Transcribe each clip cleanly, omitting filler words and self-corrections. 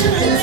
Sauver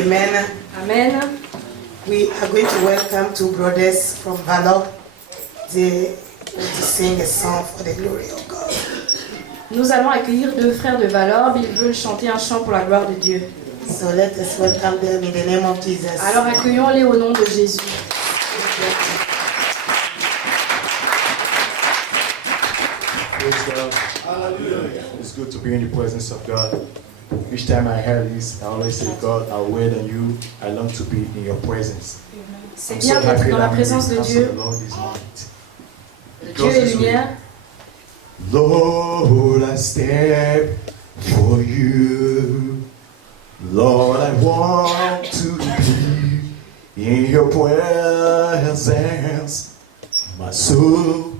Amen. Amen. We are going to welcome two brothers from Valor. They will sing a song for the glory of God. Nous allons accueillir deux frères de Valorbe. Ils veulent chanter un chant pour la gloire de Dieu. So let us welcome them in the name of Jesus. Alors accueillons-les au nom de Jésus. Praise God. Hallelujah. It's good to be in the presence of God. Each time I hear this, I always say, God, I wait on you. I long to be in your presence. C'est bien d'être dans la présence de Dieu. Dieu est lumière. Lord, I step for you. Lord, I want to be in your presence. My soul,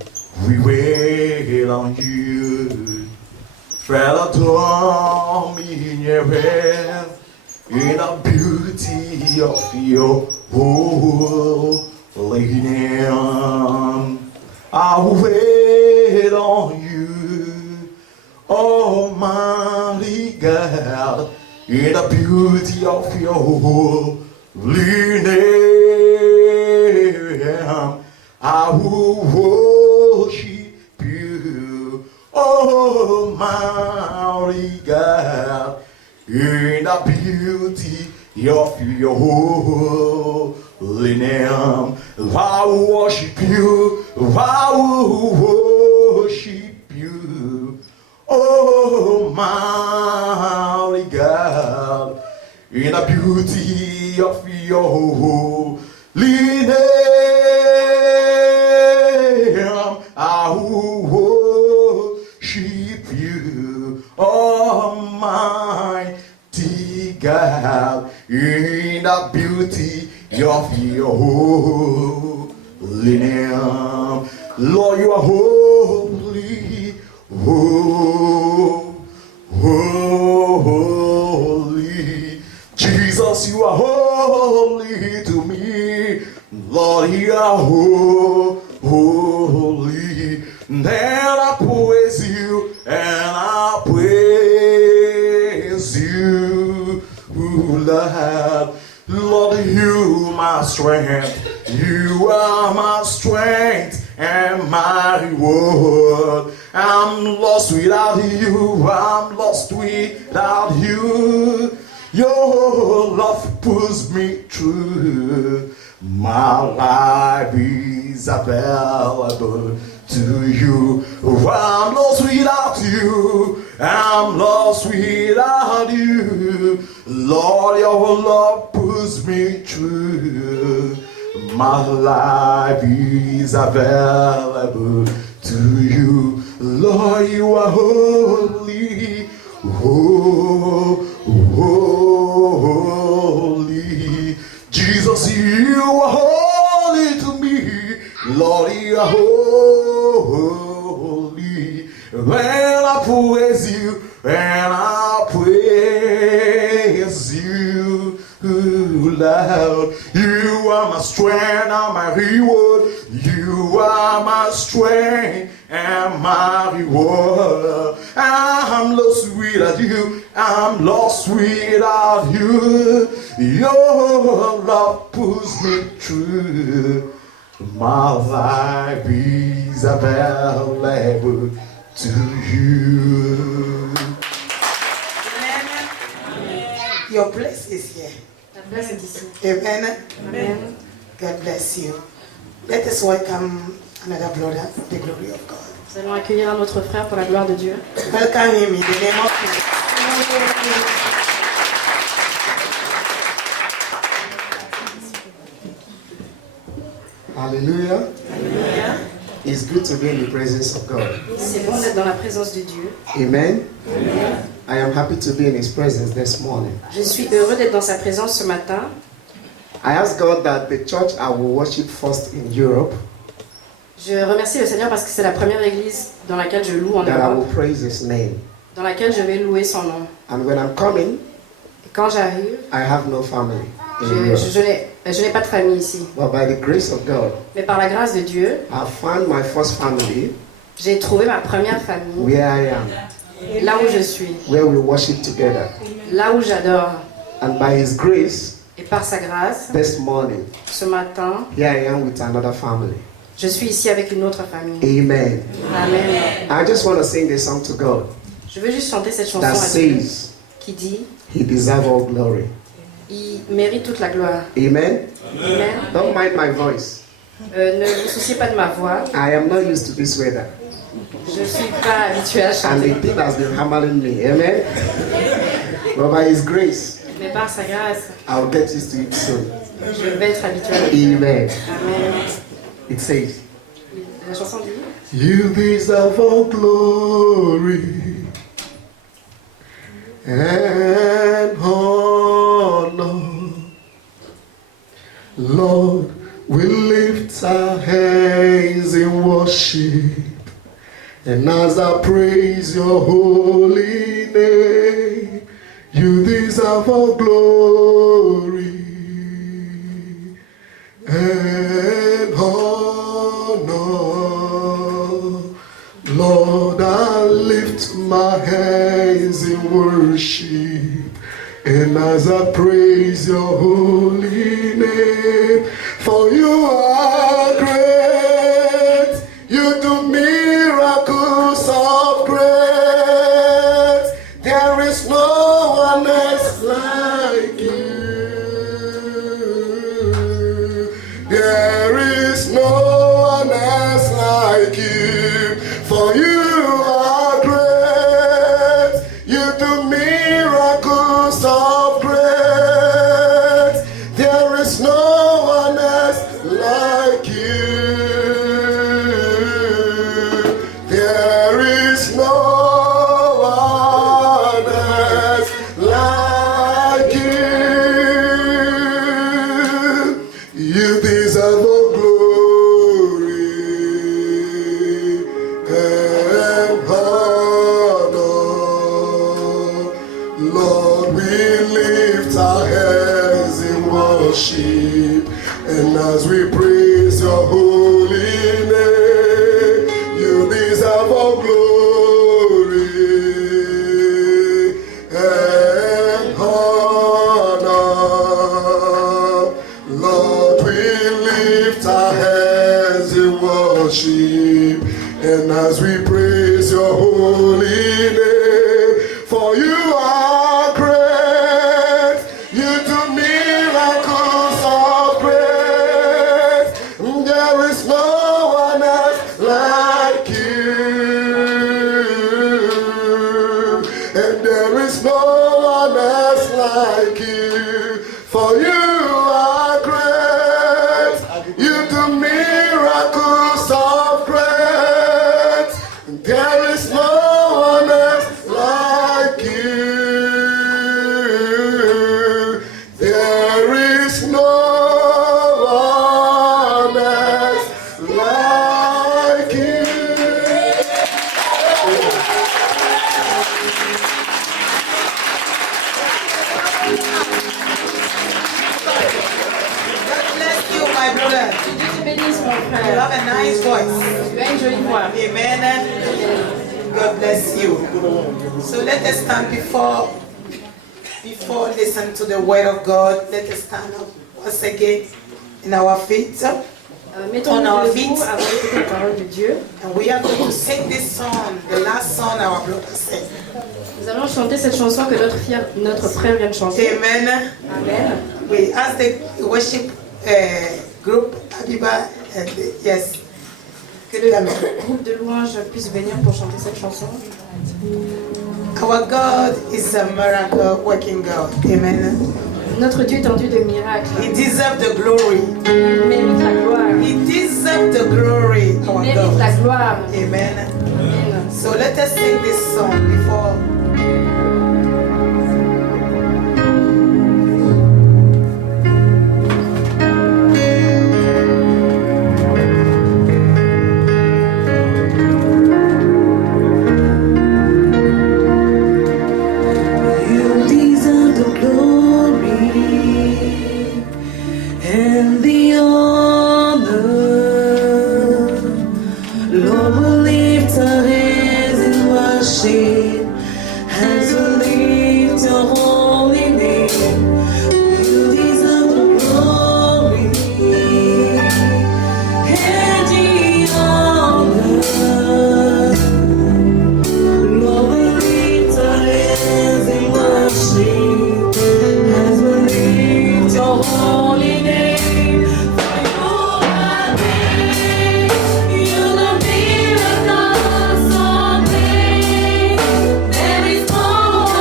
we wait on you. Fell adore me in your hand, in the beauty of your holy name. I'll wait on you, Almighty God, in the beauty of your holy name. I will worship you, Almighty God, in the beauty of your holy name. I will worship you, I will worship you, Almighty God, in the beauty of your holy name. I will worship you, Almighty God, in the beauty of your holy name. Lord, you are holy, holy. Jesus, you are holy to me. Lord, you are holy. Then I praise you and I praise you, Lord. Lord, you my strength. You are my strength and my reward. I'm lost without you. I'm lost without you. Your love pulls me through. My life is available to you. I'm lost without you. I'm lost without you. Lord, your love pulls me through. My life is available to you. Lord, you are holy, holy. Jesus, you are holy to me. Lord, you are holy. When I praise you, and I praise you, Lord, you are my strength and my reward. You are my strength and my reward. I'm lost without you. I'm lost without you. Your love pulls me through. My life is available to you. Amen. Your place is here. La place est ici. Amen. Amen. God bless you. Let us welcome another brother for the glory of God. Nous allons accueillir un autre frère pour la gloire de Dieu. Welcome him in the name of Jesus. Hallelujah. It's good to be in the presence of God. C'est bon d'être dans la présence de Dieu. Amen. I am happy to be in His presence this morning. Je suis heureux d'être dans sa présence ce matin. I ask God that the church I will worship first in Europe, Je remercie le Seigneur parce que c'est la première église dans laquelle je loue en that I will Europe, praise His name. dans laquelle je vais louer son nom. And when I'm coming, Et quand j'arrive, I have no family in je Europe. n'ai pas de famille ici. But by the grace of God, Mais par la grâce de Dieu, I found my first family j'ai trouvé ma première famille, where I am, là où je suis, where we worship together. là où j'adore. And by His grace, Et par sa grâce, this morning, ce matin, here I am with another family. je suis ici avec une autre famille. Amen. Amen. I just want to sing this song to God Je veux juste chanter cette chanson that à Dieu says qui dit He deserves all glory. il mérite toute la gloire. Amen. Amen. Don't mind my voice. Ne vous souciez pas de ma voix. I am not used to this weather. Je ne suis pas habituée à And chanter. the thing has been hammering me. Amen. But by His grace, Mais par sa grâce, I'll get used to it soon. je vais être habituée à Amen. Amen. It says, La chanson dit You deserve all glory and honor. Lord, we lift our hands in worship, and as I praise your holy name, you deserve all glory and honor. Lord, I lift my hands in worship, and as I praise your holy name, for you are great, you do miracles of grace, there is no one else like you. There is no one else like you, for you are great, you do miracles of grace, there is no one else like you. There is no one else like you. You deserve all glory and honor. Lord, we lift our hands in worship, and as we praise your holy name, you deserve all glory and honor. Lord, we lift our hands in worship, and as we praise your holy name, for you are great, you do miracles of grace, there is no one else like you, and there is no one else like you, for you are great, you do miracles of grace, there is no one else like you, there is no one else like you. God bless you, my brother. Que Dieu te bénisse, mon You frère. have a nice voice. Tu as une jolie voix. Amen. God bless you. So let us stand before listen to the word of God. Let us stand up once again in our feet. Mettons-nous On our debout feet. avant d'écouter la parole de Dieu. And we are going to sing this song, the last song our brother sang. Nous allons chanter cette chanson que notre frère vient de chanter. Amen. Amen. We ask the worship group, Abiba, and yes. Que le groupe de louanges puisse venir pour chanter cette chanson. Our God is a miracle working God. Amen. Notre Dieu est un Dieu de miracles. He deserves the glory. Il mérite la gloire. He deserves the glory, Il our mérite la God. gloire. Amen. Amen. So let us sing this song before. You deserve the glory and the honor. Lord, we lift our hands in worship as we lift your holy name. holy name. For you are great. You're the miracle so great. There is no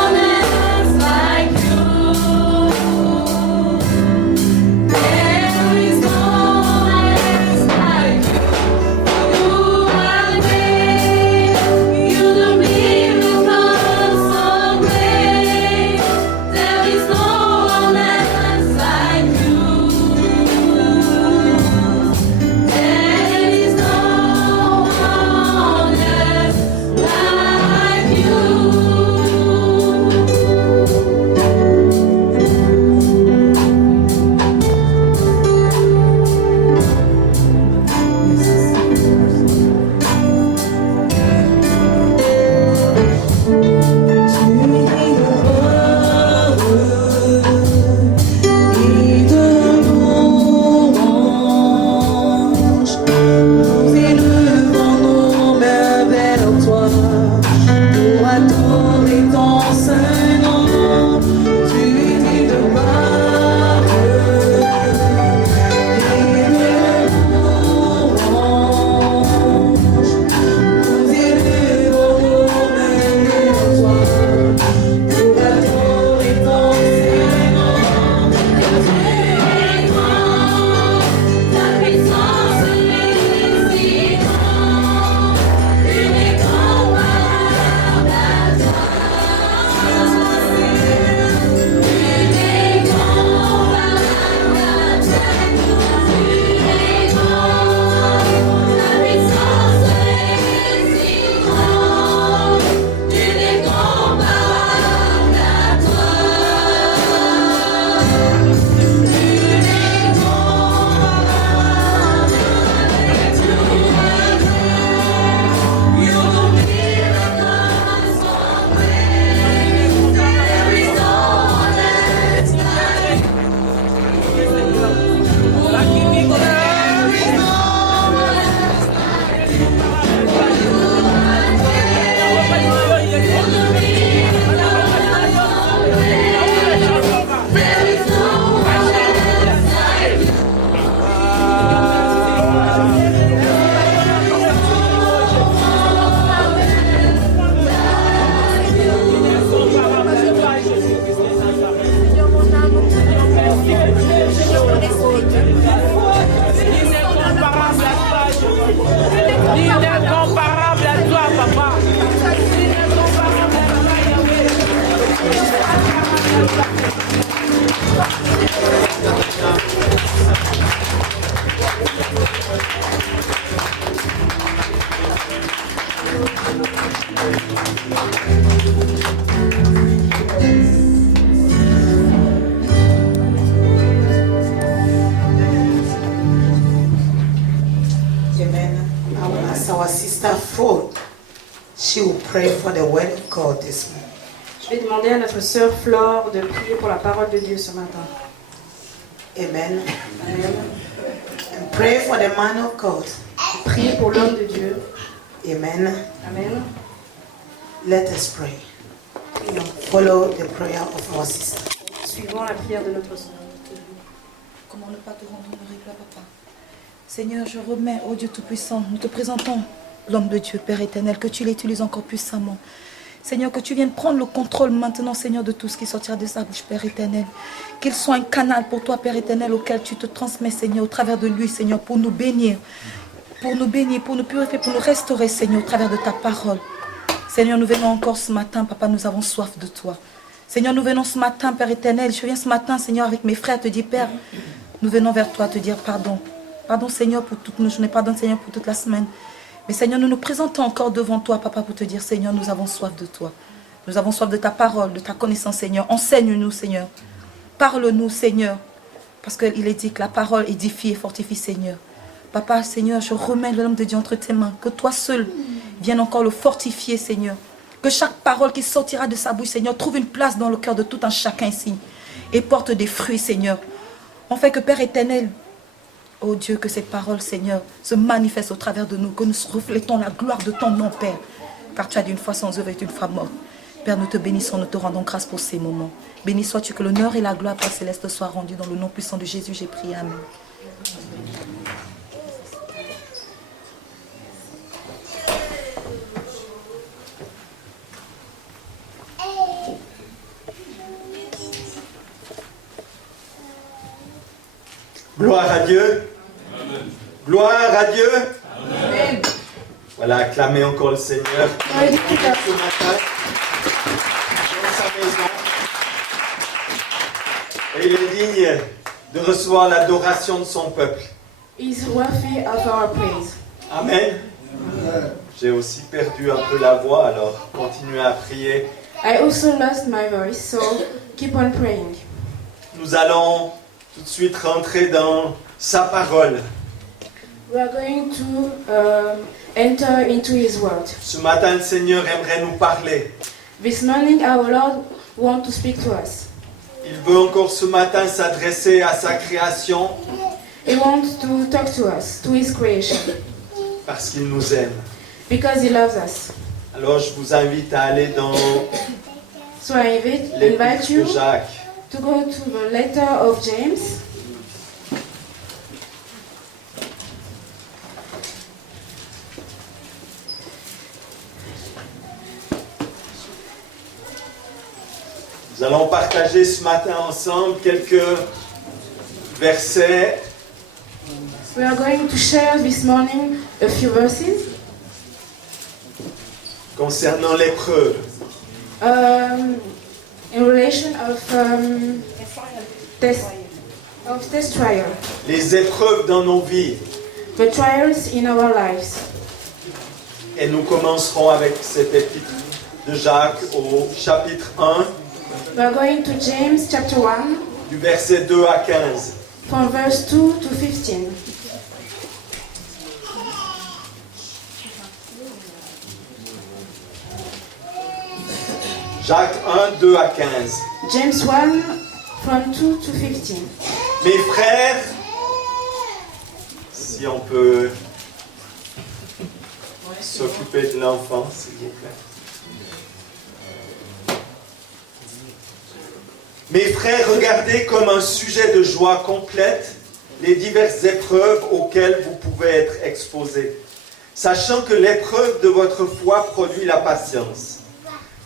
one else like you. There is no one else like you. You are great. You're the miracle so great. There is no one else like you. There is no one else like you. Nous élevons nos mains vers toi pour adorer ton saint nom. Tu es de gloire et de louange. Nous élevons nos mains vers toi pour adorer ton saint nom. Tu es grand, ta puissance est si grande, tu n'es comparable à toi. Tu n'es comparable à toi. Tu es grand, ta puissance est si grande, tu n'es comparable à toi. Incomparable à toi, papa. Amen. I will ask our sister Flo. She will pray for the word of God this morning. Je vais demander à notre sœur Flore de prier pour la parole de Dieu ce matin. Amen. And pray for the man of God. Priez pour l'homme de Dieu. Amen. Amen. Let us pray. Follow the prayer of our sister. Suivons la prière de notre sœur. Comment ne pas te rendre honoré, papa. Seigneur, je remets, ô Dieu Tout-Puissant, nous te présentons l'homme de Dieu, Père éternel, que tu l'utilises encore puissamment. Seigneur, que tu viennes prendre le contrôle maintenant, Seigneur, de tout ce qui sortira de sa bouche, Père éternel. Qu'il soit un canal pour toi, Père éternel, auquel tu te transmets, Seigneur, au travers de lui, Seigneur, pour nous bénir, pour nous purifier, pour nous restaurer, Seigneur, au travers de ta parole. Seigneur, nous venons encore ce matin, Papa, nous avons soif de toi. Seigneur, nous venons ce matin, Père éternel, je viens ce matin, Seigneur, avec mes frères, te dire, Père, nous venons vers toi, te dire pardon. Pardon, Seigneur, pour toutes nos journées, pardon, Seigneur, pour toute la semaine. Mais Seigneur, nous nous présentons encore devant toi, Papa, pour te dire, Seigneur, nous avons soif de toi. Nous avons soif de ta parole, de ta connaissance, Seigneur. Enseigne-nous, Seigneur. Parle-nous, Seigneur. Parce qu'il est dit que la parole édifie et fortifie, Seigneur. Papa, Seigneur, je remets l'homme de Dieu entre tes mains. Que toi seul vienne encore le fortifier, Seigneur. Que chaque parole qui sortira de sa bouche, Seigneur, trouve une place dans le cœur de tout un chacun ici. Et porte des fruits, Seigneur. En fait que Père éternel, oh Dieu, que cette parole, Seigneur, se manifeste au travers de nous. Que nous reflétons la gloire de ton nom, Père. Car tu as dit une fois sans œuvre est une fois morte. Père, nous te bénissons, nous te rendons grâce pour ces moments. Béni sois-tu, que l'honneur et la gloire, Père Céleste, soient rendus dans le nom puissant de Jésus, j'ai prié. Amen. Gloire à Dieu. Amen. Gloire à Dieu. Amen. Voilà, acclamez encore le Seigneur. Ouais, Ce matin, dans sa maison. Et il est digne de recevoir l'adoration de son peuple. He's worthy of our praise. Amen. J'ai aussi perdu un peu la voix, alors continuez à prier. I also lost my voice, so keep on praying. Nous allons tout de suite rentrer dans sa parole. We are going to enter into His Word. Ce matin, le Seigneur aimerait nous parler. This morning, our Lord wants to speak to us. Il veut encore ce matin s'adresser à sa création He wants to talk to us, to His creation, parce qu'il nous aime. because He loves us. Alors je vous invite à aller dans So I invite l'épître you de Jacques. to go to the letter of James. Nous allons partager ce matin ensemble quelques versets We are going to share this morning a few verses concernant l'épreuve. In relation of test trial, Les épreuves dans nos vies. the trials in our lives. Et nous commencerons avec cet épître de Jacques au chapitre 1, We are going to James chapter 1, du verset 2 à 15. from verse 2 to 15. Jacques 1, 2 à 15. James 1, from 2 to 15. Mes frères, si on peut s'occuper de l'enfant, s'il vous plaît. Mes frères, regardez comme un sujet de joie complète les diverses épreuves auxquelles vous pouvez être exposés, sachant que l'épreuve de votre foi produit la patience.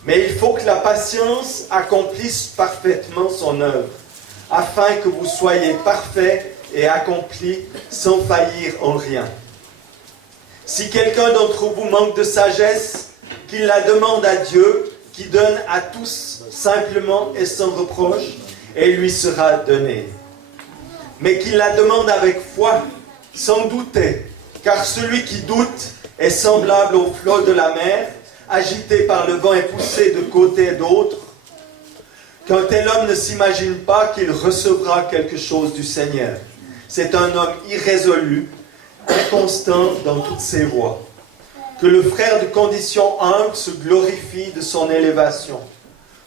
Mais il faut que la patience accomplisse parfaitement son œuvre, afin que vous soyez parfaits et accomplis sans faillir en rien. Si quelqu'un d'entre vous manque de sagesse, qu'il la demande à Dieu, qui donne à tous simplement et sans reproche, et il lui sera donné. Mais qu'il la demande avec foi, sans douter, car celui qui doute est semblable au flot de la mer, agité par le vent et poussé de côté et d'autre. Qu'un tel homme ne s'imagine pas qu'il recevra quelque chose du Seigneur. C'est un homme irrésolu, inconstant dans toutes ses voies. Que le frère de condition humble se glorifie de son élévation.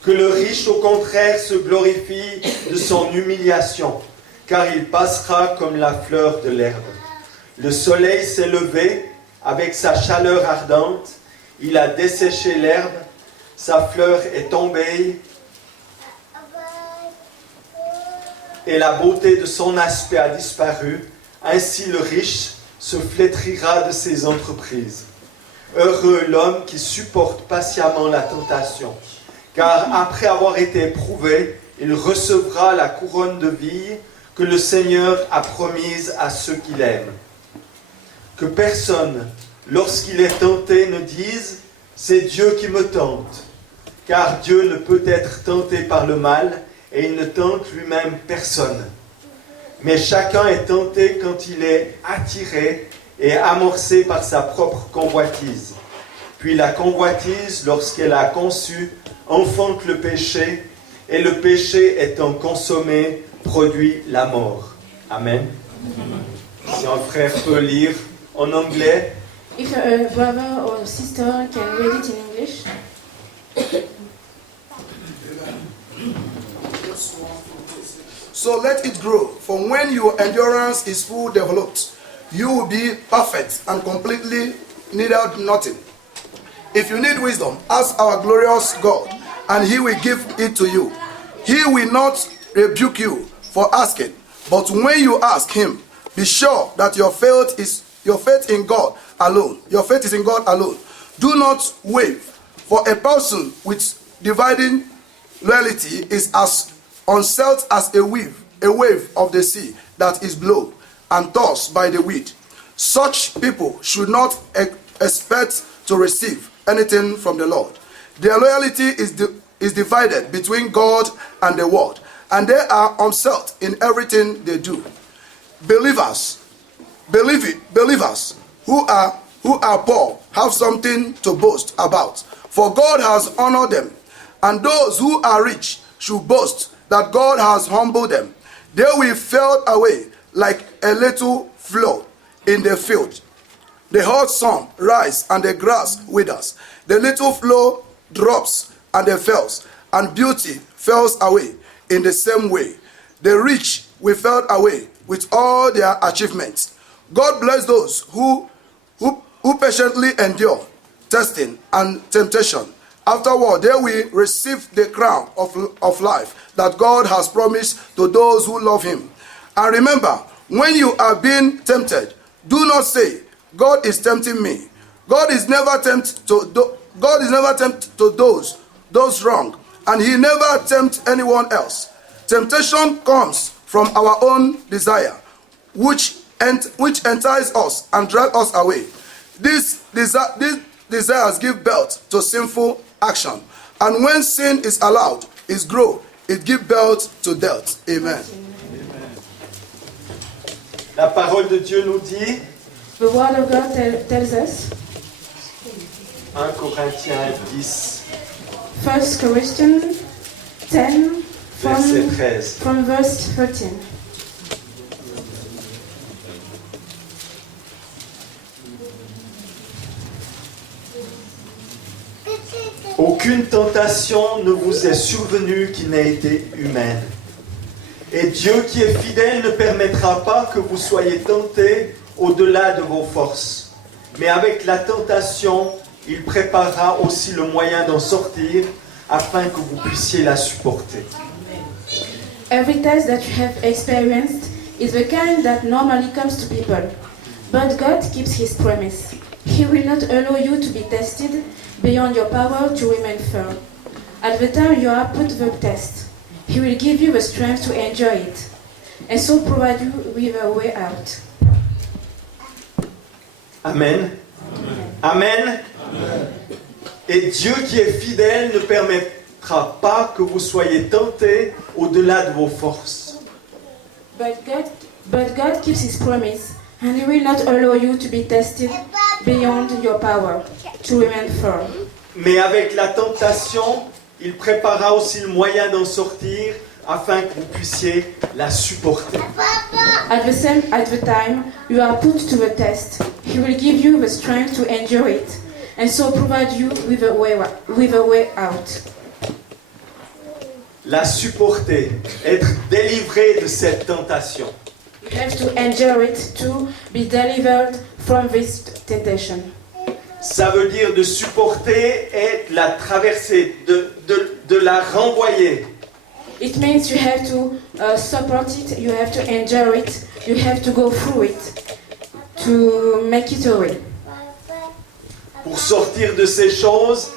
Que le riche, au contraire, se glorifie de son humiliation, car il passera comme la fleur de l'herbe. Le soleil s'est levé avec sa chaleur ardente, il a desséché l'herbe, sa fleur est tombée, et la beauté de son aspect a disparu. Ainsi le riche se flétrira de ses entreprises. Heureux l'homme qui supporte patiemment la tentation, car après avoir été éprouvé, il recevra la couronne de vie que le Seigneur a promise à ceux qu'il aime. Que personne, lorsqu'il est tenté, ne dise « c'est Dieu qui me tente », car Dieu ne peut être tenté par le mal et il ne tente lui-même personne. Mais chacun est tenté quand il est attiré et amorcé par sa propre convoitise. Puis la convoitise, lorsqu'elle a conçu, enfante le péché, et le péché étant consommé, produit la mort. Amen. Si un frère peut lire en anglais. If a brother or sister can read it in English. So let it grow, for when your endurance is full developed, you will be perfect and completely needed nothing. If you need wisdom, ask our glorious God, and he will give it to you. He will not rebuke you for asking, but when you ask him, be sure that your faith is in God alone. Your faith is in God alone. Do not wave, for a person with dividing loyalty is as unsettled as a wave of the sea that is blown and tossed by the wind. Such people should not expect to receive anything from the Lord. Their loyalty is divided between God and the world, and they are unsettled in everything they do. Believers who are poor have something to boast about, for God has honored them. And those who are rich should boast that God has humbled them. They will fade away like a little flower in the field. The hot sun rises and the grass withers. The little flower drops and it fails, and beauty falls away in the same way. The rich will fade away with all their achievements. God bless those who patiently endure testing and temptation. Afterward, they will receive the crown of life that God has promised to those who love him. And remember, when you are being tempted, do not say, God is tempting me. God is never tempted to those wrong, and he never tempts anyone else. Temptation comes from our own desire, which entices us and drags us away. These desires give birth to sinful action, and when sin is allowed, it grows. It gives birth to death. Amen. La parole de Dieu nous dit, The word of God tells us, 1 Corinthiens 10, 1 Corinthians 10, verset 13. from verse 13. Aucune tentation ne vous est survenue qui n'ait été humaine. Et Dieu qui est fidèle ne permettra pas que vous soyez tentés au-delà de vos forces. Mais avec la tentation, il préparera aussi le moyen d'en sortir afin que vous puissiez la supporter. Every test that you have experienced is the kind that normally comes to people. But God keeps his promise. He will not allow you to be tested beyond your power to remain firm. At the time you are put to the test, he will give you the strength to enjoy it, and so provide you with a way out. Amen. Amen. Amen. Et Dieu qui est fidèle ne permettra pas que vous soyez tentés au-delà de vos forces. But God keeps his promise, and he will not allow you to be tested beyond your power to remain firm. Mais avec la tentation, il préparera aussi le moyen d'en sortir afin que vous puissiez la supporter. At the time you are put to the test, he will give you the strength to endure it, and so provide you with a way out. La supporter, être délivré de cette tentation. You have to endure it to be delivered from this temptation. Ça veut dire de supporter et de la traverser, de la renvoyer. It means you have to support it, you have to endure it, you have to go through it to make it away. Pour sortir de ces choses,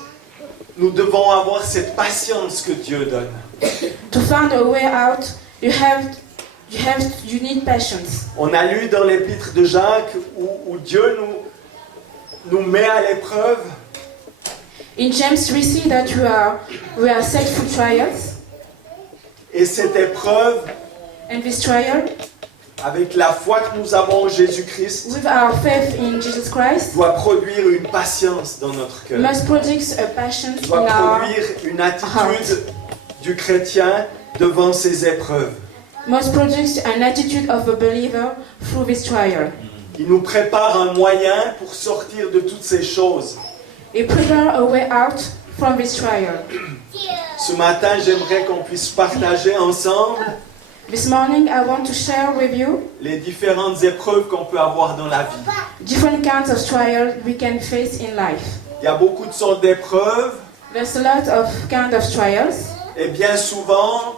nous devons avoir cette patience que Dieu donne. To find a way out, you need patience. On a lu dans l'épître de Jacques où Dieu nous met à l'épreuve. In James we see that we are set through trials. Et cette épreuve, And this trial, avec la foi que nous avons en Jésus-Christ, with our faith in Jesus Christ, doit produire une patience dans notre cœur. must produce a patience Doit in our produire une attitude du chrétien devant ces épreuves. must produce an attitude of a believer through this trial. Il nous prépare un moyen pour sortir de toutes ces choses. He prepare a way out from this trial. Ce matin, j'aimerais qu'on puisse partager ensemble This morning I want to share with you les différentes épreuves qu'on peut avoir dans la vie. different kinds of trials we can face in life. Il y a beaucoup de sortes d'épreuves. There's a lot of kind of trials. Et bien souvent,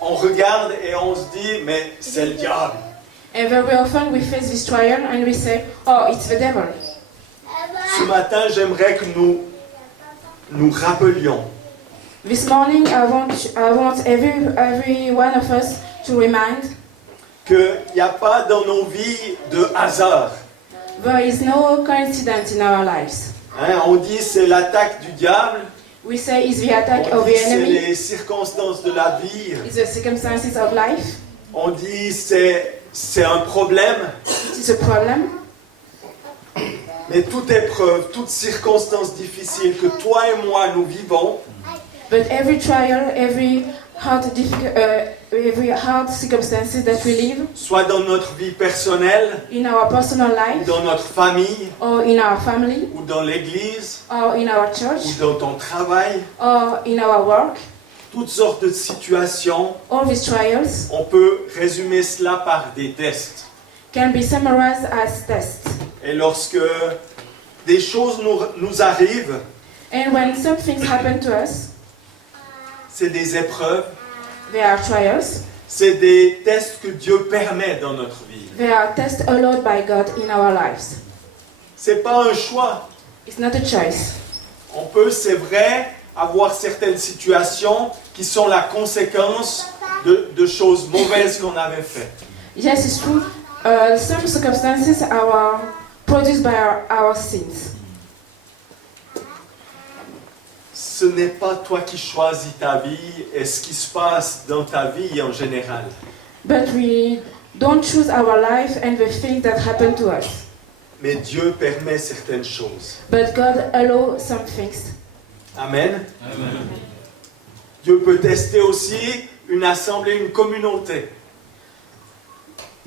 on regarde et on se dit, mais c'est le diable. And very often we face this trial and we say, oh, it's the devil. Ce matin, j'aimerais que nous rappelions This morning I want every one of us to remind qu'il n'y a pas dans nos vies de hasard. there is no coincidence in our lives. Hein, on dit c'est l'attaque du diable, We say it's the attack on of dit the c'est enemy, les circonstances de la vie, it's the circumstances of life, on dit c'est un problème, it is a problem. mais toute épreuve, toute circonstance difficile que toi et moi nous vivons, But every trial, every hard circumstances that we live soit dans notre vie personnelle, in our personal ou life, dans notre famille, or in our family, ou dans l'église, or in our ou church, dans ton travail, or in our work, toutes sortes de situations, all these trials on peut résumer cela par des tests. can be summarized as tests. Et lorsque des choses nous arrivent, And when some things happen to us, c'est des épreuves, they are trials, c'est des tests que Dieu permet dans notre vie. they are tests allowed by God in our lives. C'est pas un choix. It's not a choice. On peut, c'est vrai, avoir certaines situations qui sont la conséquence de choses mauvaises qu'on avait faites. Yes, it's true. Some circumstances are produced by our sins. Ce n'est pas toi qui choisis ta vie et ce qui se passe dans ta vie en général. But we don't choose our life and the things that happen to us. Mais Dieu permet certaines choses. But God allows some things. Amen. Dieu peut tester aussi une assemblée, une communauté.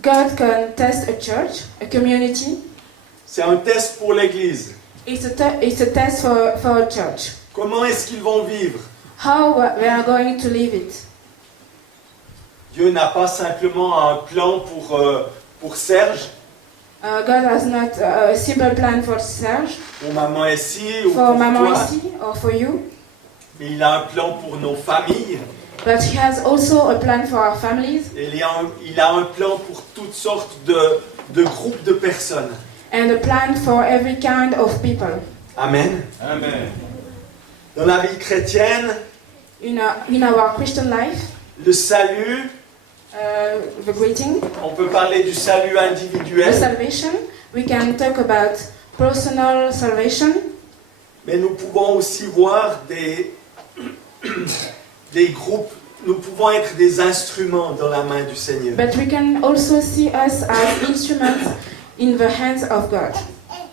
God can test a church, a community. C'est un test pour l'Église. It's a test for a church. Comment est-ce qu'ils vont vivre? How we are going to live it. Dieu n'a pas simplement un plan pour Serge, God has not a simple plan for Serge, pour maman ici ou for pour Maman toi, ici, or for you. mais il a un plan pour nos familles. But He has also a plan for our families Et il a un plan pour toutes sortes de groupes de personnes. and a plan for every kind of people. Amen. Amen. Dans la vie chrétienne, In our Christian life, le salut, the greeting, on peut parler du salut the individuel, salvation, we can talk about personal salvation, mais nous pouvons aussi voir des groupes, nous pouvons être des instruments dans la main du Seigneur. but we can also see us as instruments in the hands of God.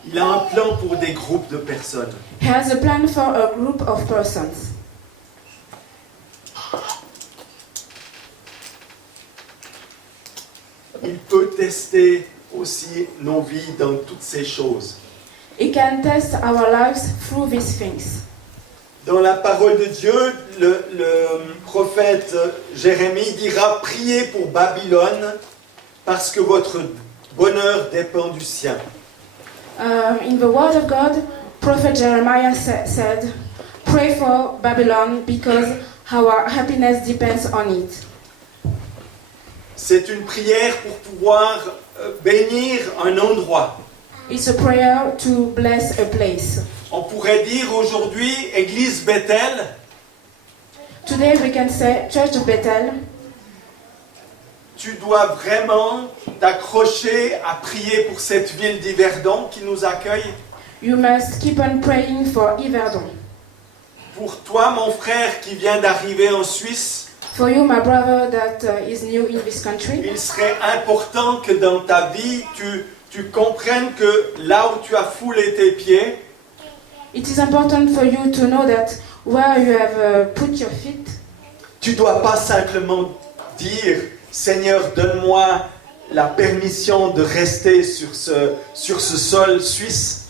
Il a un plan pour des groupes de personnes. He has a plan for a group of persons. Il peut tester aussi nos vies dans toutes ces choses. He can test our lives through these things. Dans la parole de Dieu, le prophète Jérémie dira « Priez pour Babylone parce que votre bonheur dépend du sien. » In the Word of God, Prophet Jeremiah said, "Pray for Babylon because our happiness depends on it." C'est une prière pour pouvoir bénir un endroit. It's a prayer to bless a place. On pourrait dire aujourd'hui, Église Bethel, Today we can say, Church of Bethel, tu dois vraiment t'accrocher à prier pour cette ville d'Yverdon qui nous accueille. you must keep on praying for Yverdon. Pour toi, mon frère qui vient d'arriver en Suisse, For you, my brother that is new in this country, il serait important que dans ta vie, tu comprennes que là où tu as foulé tes pieds, it is important for you to know that where you have put your feet, tu ne dois pas simplement dire « Seigneur, donne-moi la permission de rester sur ce sol suisse ».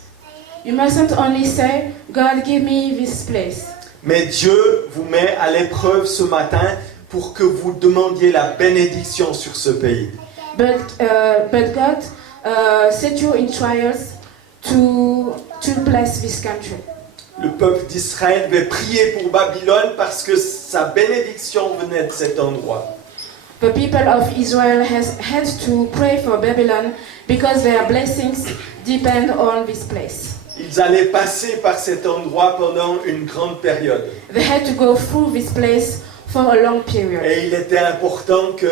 you mustn't only say, God, give me this place. Mais Dieu vous met à l'épreuve ce matin pour que vous demandiez la bénédiction sur ce pays. But God set you in trials to bless this country. le peuple d'Israël devait prier pour Babylone parce que sa bénédiction venait de cet endroit. The people of Israel had to pray for Babylon because their blessings depend on this place. Ils allaient passer par cet endroit pendant une grande période. They had to go through this place for a long period. Et il était important qu'il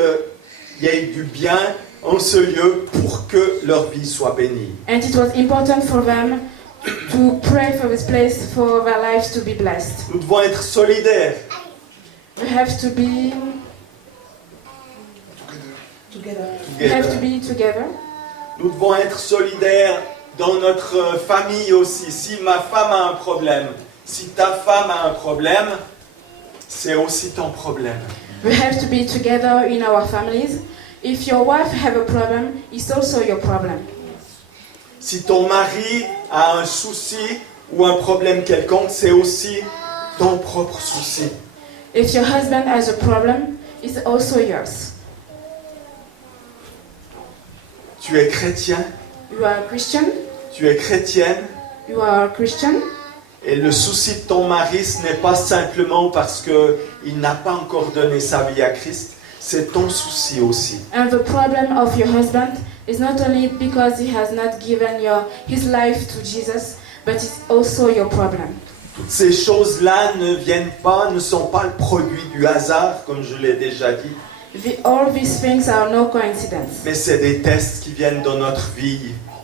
y ait du bien en ce lieu pour que leur vie soit bénie. And it was important for them to pray for this place for their lives to be blessed. Nous devons être solidaires. We have to be together. Nous devons être solidaires dans notre famille aussi. Si ma femme a un problème, si ta femme a un problème, c'est aussi ton problème. We have to be together in our families. If your wife have a problem, it's also your problem. Si ton mari a un souci ou un problème quelconque, c'est aussi ton propre souci. If your husband has a problem, it's also yours. Tu es chrétien, You are a Christian. tu es chrétienne, You are a Christian. et le souci de ton mari, ce n'est pas simplement parce qu'il n'a pas encore donné sa vie à Christ, c'est ton souci aussi. And the problem of your husband is not only because he has not given his life to Jesus, but it's also your problem. Toutes ces choses-là ne sont pas le produit du hasard, comme je l'ai déjà dit, All these things are no coincidence, mais c'est des tests qui viennent dans notre vie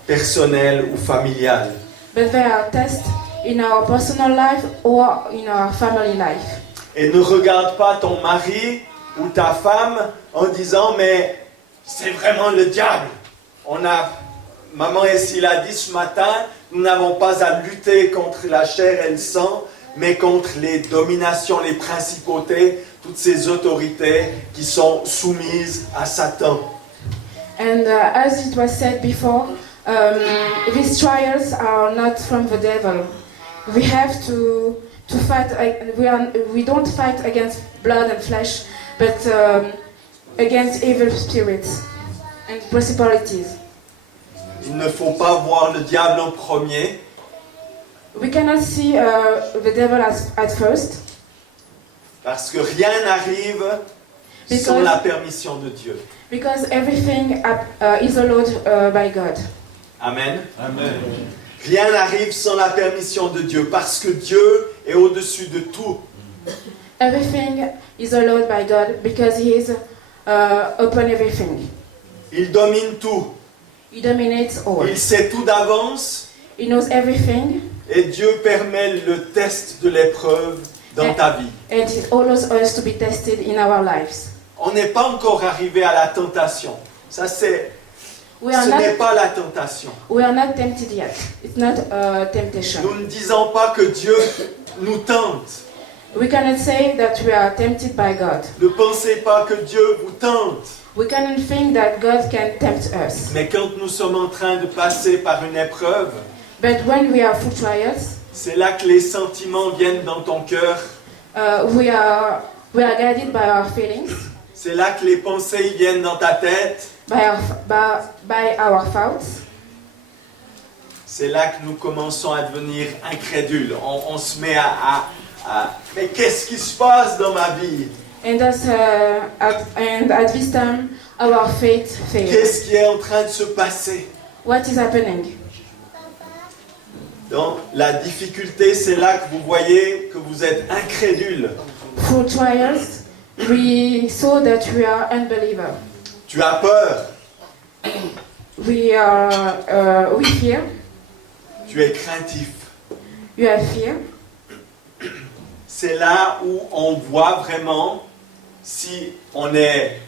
personnelle ou familiale. but they are tests in our personal life or in our family life. Et ne regarde pas ton mari ou ta femme en disant « mais c'est vraiment le diable ». Maman Essie l'a dit ce matin, nous n'avons pas à lutter contre la chair et le sang, mais contre les dominations, les principautés, toutes ces autorités qui sont soumises à Satan. And as it was said before, these trials are not from the devil. We have to fight. We don't fight against blood and flesh, but against evil spirits and principalities. Il ne faut pas voir le diable en premier, We cannot see the devil at first, parce que rien n'arrive sans la permission de Dieu. because everything is allowed by God. Amen. Amen. Rien n'arrive sans la permission de Dieu, parce que Dieu est au-dessus de tout. Everything is allowed by God because He is upon everything. Il domine tout. He dominates all. Il sait tout d'avance, He knows everything, et Dieu permet le test de l'épreuve dans ta vie. and He allows us to be tested in our lives. On n'est pas encore arrivé à la tentation. Ce n'est pas la tentation. We are not tempted yet. It's not a temptation. Nous ne disons pas que Dieu nous tente. We cannot say that we are tempted by God. Ne pensez pas que Dieu vous tente. We cannot think that God can tempt us. Mais quand nous sommes en train de passer par une épreuve, But when we are through trials, c'est là que les sentiments viennent dans ton cœur. we are guided by our feelings, C'est là que les pensées viennent dans ta tête. by our thoughts. C'est là que nous commençons à devenir incrédules. On se met mais qu'est-ce qui se passe dans ma vie? And at this time, our faith fails. Qu'est-ce qui est en train de se passer? What is happening? Dans la difficulté, c'est là que vous voyez que vous êtes incrédule. Through trials, we saw that we are unbelievers. Tu as peur. We fear. Tu es craintif. You have fear. C'est là où on voit vraiment si on est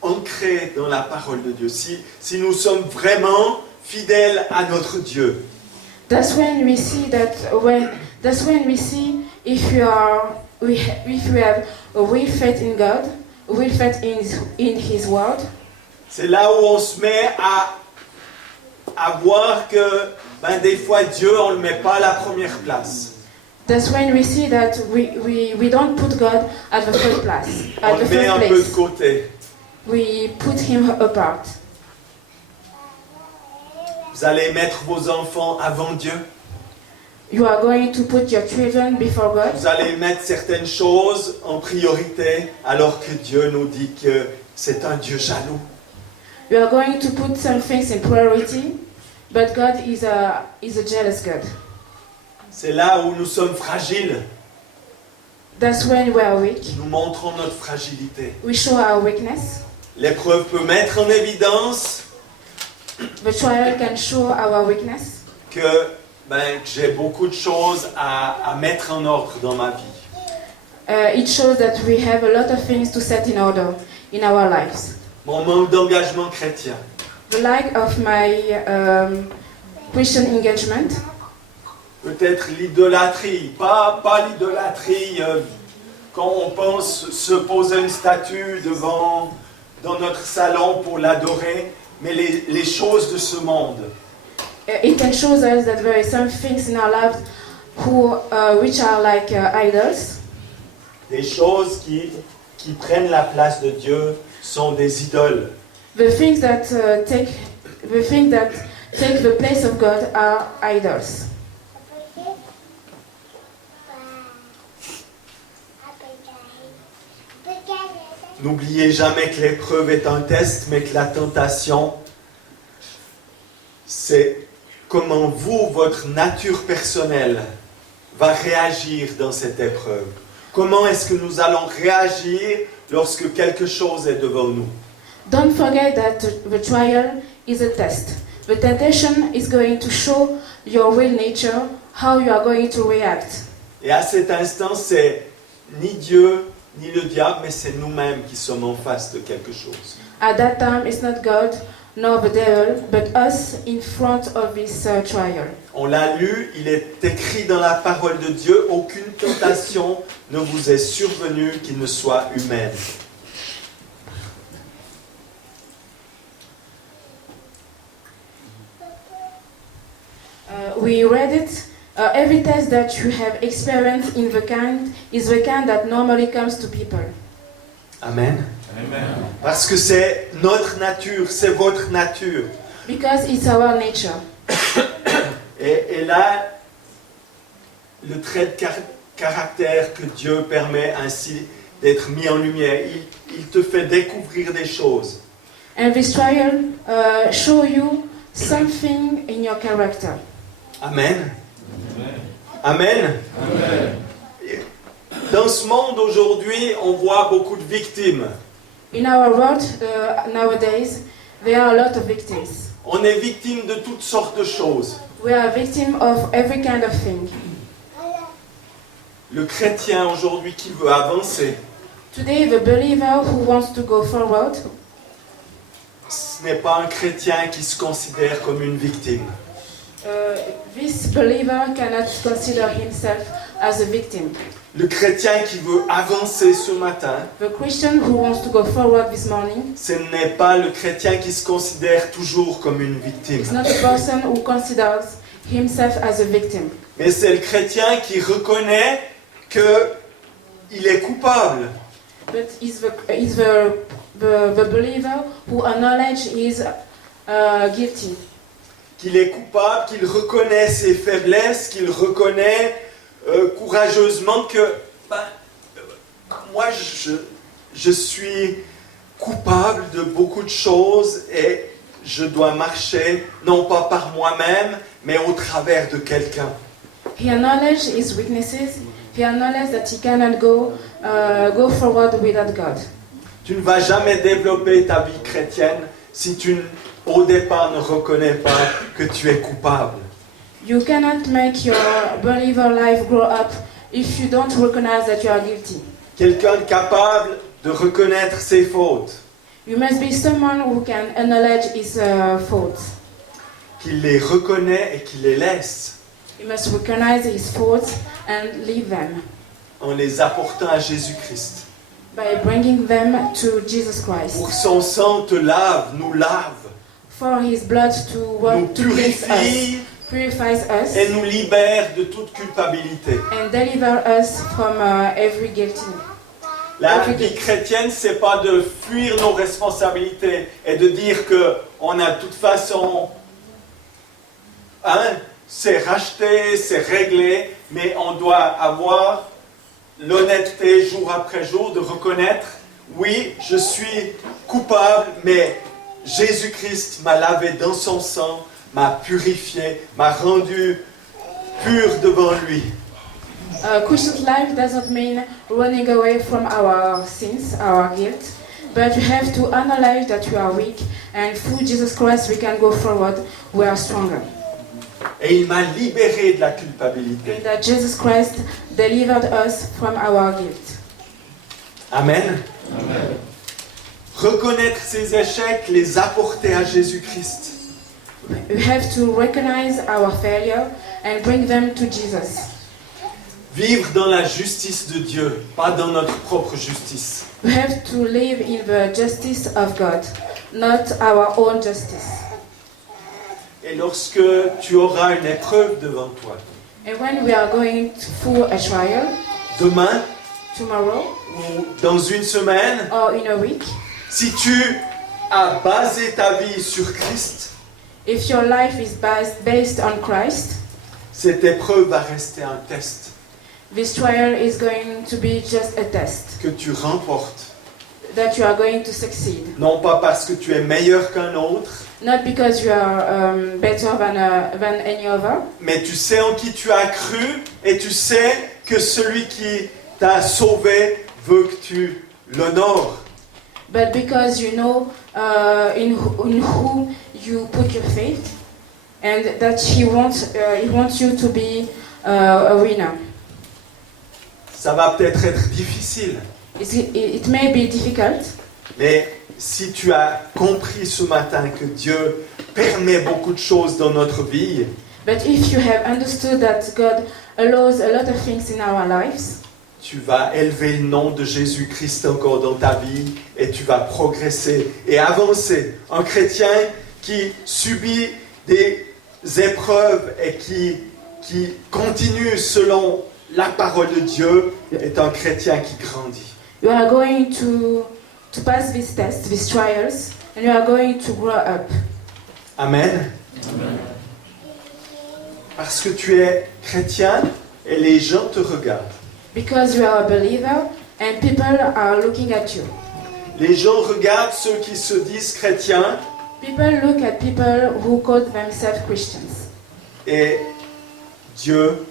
ancré dans la parole de Dieu, si nous sommes vraiment fidèles à notre Dieu. That's when we see if we have a real faith in God, a real faith in His word. C'est là où on se met à voir que des fois Dieu on le met pas à la première place. That's when we see that we don't put God at the first place. On le met un peu de côté. We put Him apart. Vous allez mettre vos enfants avant Dieu. You are going to put your children before God. Vous allez mettre certaines choses en priorité alors que Dieu nous dit que c'est un Dieu jaloux. You are going to put some things in priority, but God is a jealous God. C'est là où nous sommes fragiles. That's when we are weak. Nous montrons notre fragilité. We show our weakness. L'épreuve peut mettre en évidence The trial can show our weakness. que j'ai beaucoup de choses à mettre en ordre dans ma vie. It shows that we have a lot of things to set in order in our lives. Mon manque d'engagement chrétien. The lack of my Christian engagement. Peut-être l'idolâtrie. Pas l'idolâtrie quand on pense se poser une statue dans notre salon pour l'adorer, mais les choses de ce monde. It can show us that there are some things in our lives which are like idols. Des choses qui prennent la place de Dieu sont des idoles. The things that take the place of God are idols. N'oubliez jamais que l'épreuve est un test, mais que la tentation, c'est comment vous, votre nature personnelle, va réagir dans cette épreuve. Comment est-ce que nous allons réagir lorsque quelque chose est devant nous? Don't forget that the trial is a test. The temptation is going to show your real nature, how you are going to react. Et à cet instant, c'est ni Dieu, ni le diable, mais c'est nous-mêmes qui sommes en face de quelque chose. At that time, it's not God nor the devil, but us in front of this trial. On l'a lu, il est écrit dans la parole de Dieu, aucune tentation ne vous est survenue qui ne soit humaine. We read it. Every test that you have experienced is the kind that normally comes to people. Amen. Parce que c'est notre nature, c'est votre nature. Because it's our nature. Et là, le trait de caractère que Dieu permet ainsi d'être mis en lumière, il te fait découvrir des choses. And this trial show you something in your character. Amen. Amen. Amen. Dans ce monde aujourd'hui, on voit beaucoup de victimes. In our world nowadays, there are a lot of victims. On est victime de toutes sortes de choses. We are victim of every kind of thing. Le chrétien aujourd'hui qui veut avancer, Today, the believer who wants to go forward, ce n'est pas un chrétien qui se considère comme une victime. This believer cannot consider himself as a victim. Le chrétien qui veut avancer ce matin, The Christian who wants to go forward this morning, ce n'est pas le chrétien qui se considère toujours comme une victime. is not a person who considers himself as a victim. Mais c'est le chrétien qui reconnaît qu'il est coupable. But is the believer who acknowledges he is guilty. Qu'il est coupable, qu'il reconnaît ses faiblesses, qu'il reconnaît courageusement que moi je suis coupable de beaucoup de choses et je dois marcher non pas par moi-même mais au travers de quelqu'un. He acknowledges his weaknesses. He acknowledges that he cannot go forward without God. Tu ne vas jamais développer ta vie chrétienne si au départ ne reconnais pas que tu es coupable. You cannot make your believer life grow up if you don't recognize that you are guilty. Quelqu'un capable de reconnaître ses fautes, You must be someone who can acknowledge his faults. qu'il les reconnaît et qu'il les laisse You must recognize his faults and leave them en les apportant à Jésus-Christ. by bringing them to Jesus Christ. Pour que son sang te lave, nous lave, For his blood to nous work to cleanse us, purifie purifies us, et nous libère de toute culpabilité. and deliver us from every guilty. La vie chrétienne, c'est pas de fuir nos responsabilités et de dire que on a de toute façon, c'est racheté, c'est réglé, mais on doit avoir l'honnêteté jour après jour de reconnaître, oui, je suis coupable, mais Jésus-Christ m'a lavé dans son sang, m'a purifié, m'a rendu pur devant lui. Christian life doesn't mean running away from our sins, our guilt, but you have to acknowledge that you are weak, and through Jesus Christ we can go forward, we are stronger. Et il m'a libéré de la culpabilité. And that Jesus Christ delivered us from our guilt. Amen. Amen. Reconnaître ses échecs, les apporter à Jésus-Christ. We have to recognize our failure and bring them to Jesus. Vivre dans la justice de Dieu, pas dans notre propre justice. We have to live in the justice of God, not our own justice. Et lorsque tu auras une épreuve devant toi, And when we are going through a trial, demain tomorrow, ou dans une semaine, or in a week, si tu as basé ta vie sur Christ, if your life is based on Christ, cette épreuve va rester un test this trial is going to be just a test que tu remportes. that you are going to succeed. Non pas parce que tu es meilleur qu'un autre, Not because you are better than any other, mais tu sais en qui tu as cru et tu sais que celui qui t'a sauvé veut que tu l'honores. but because you know in who you put your faith, and that he wants you to be a winner. Ça va peut-être être difficile, It may be difficult, mais si tu as compris ce matin que Dieu permet beaucoup de choses dans notre vie, but if you have understood that God allows a lot of things in our lives, tu vas élever le nom de Jésus-Christ encore dans ta vie et tu vas progresser et avancer. Un chrétien qui subit des épreuves et qui continue selon la parole de Dieu est un chrétien qui grandit. you are going to pass these tests, these trials, and you are going to grow up. Amen. Parce que tu es chrétien et les gens te regardent. Because you are a believer and people are looking at you. Les gens regardent ceux qui se disent chrétiens People look at people who call themselves Christians. et Dieu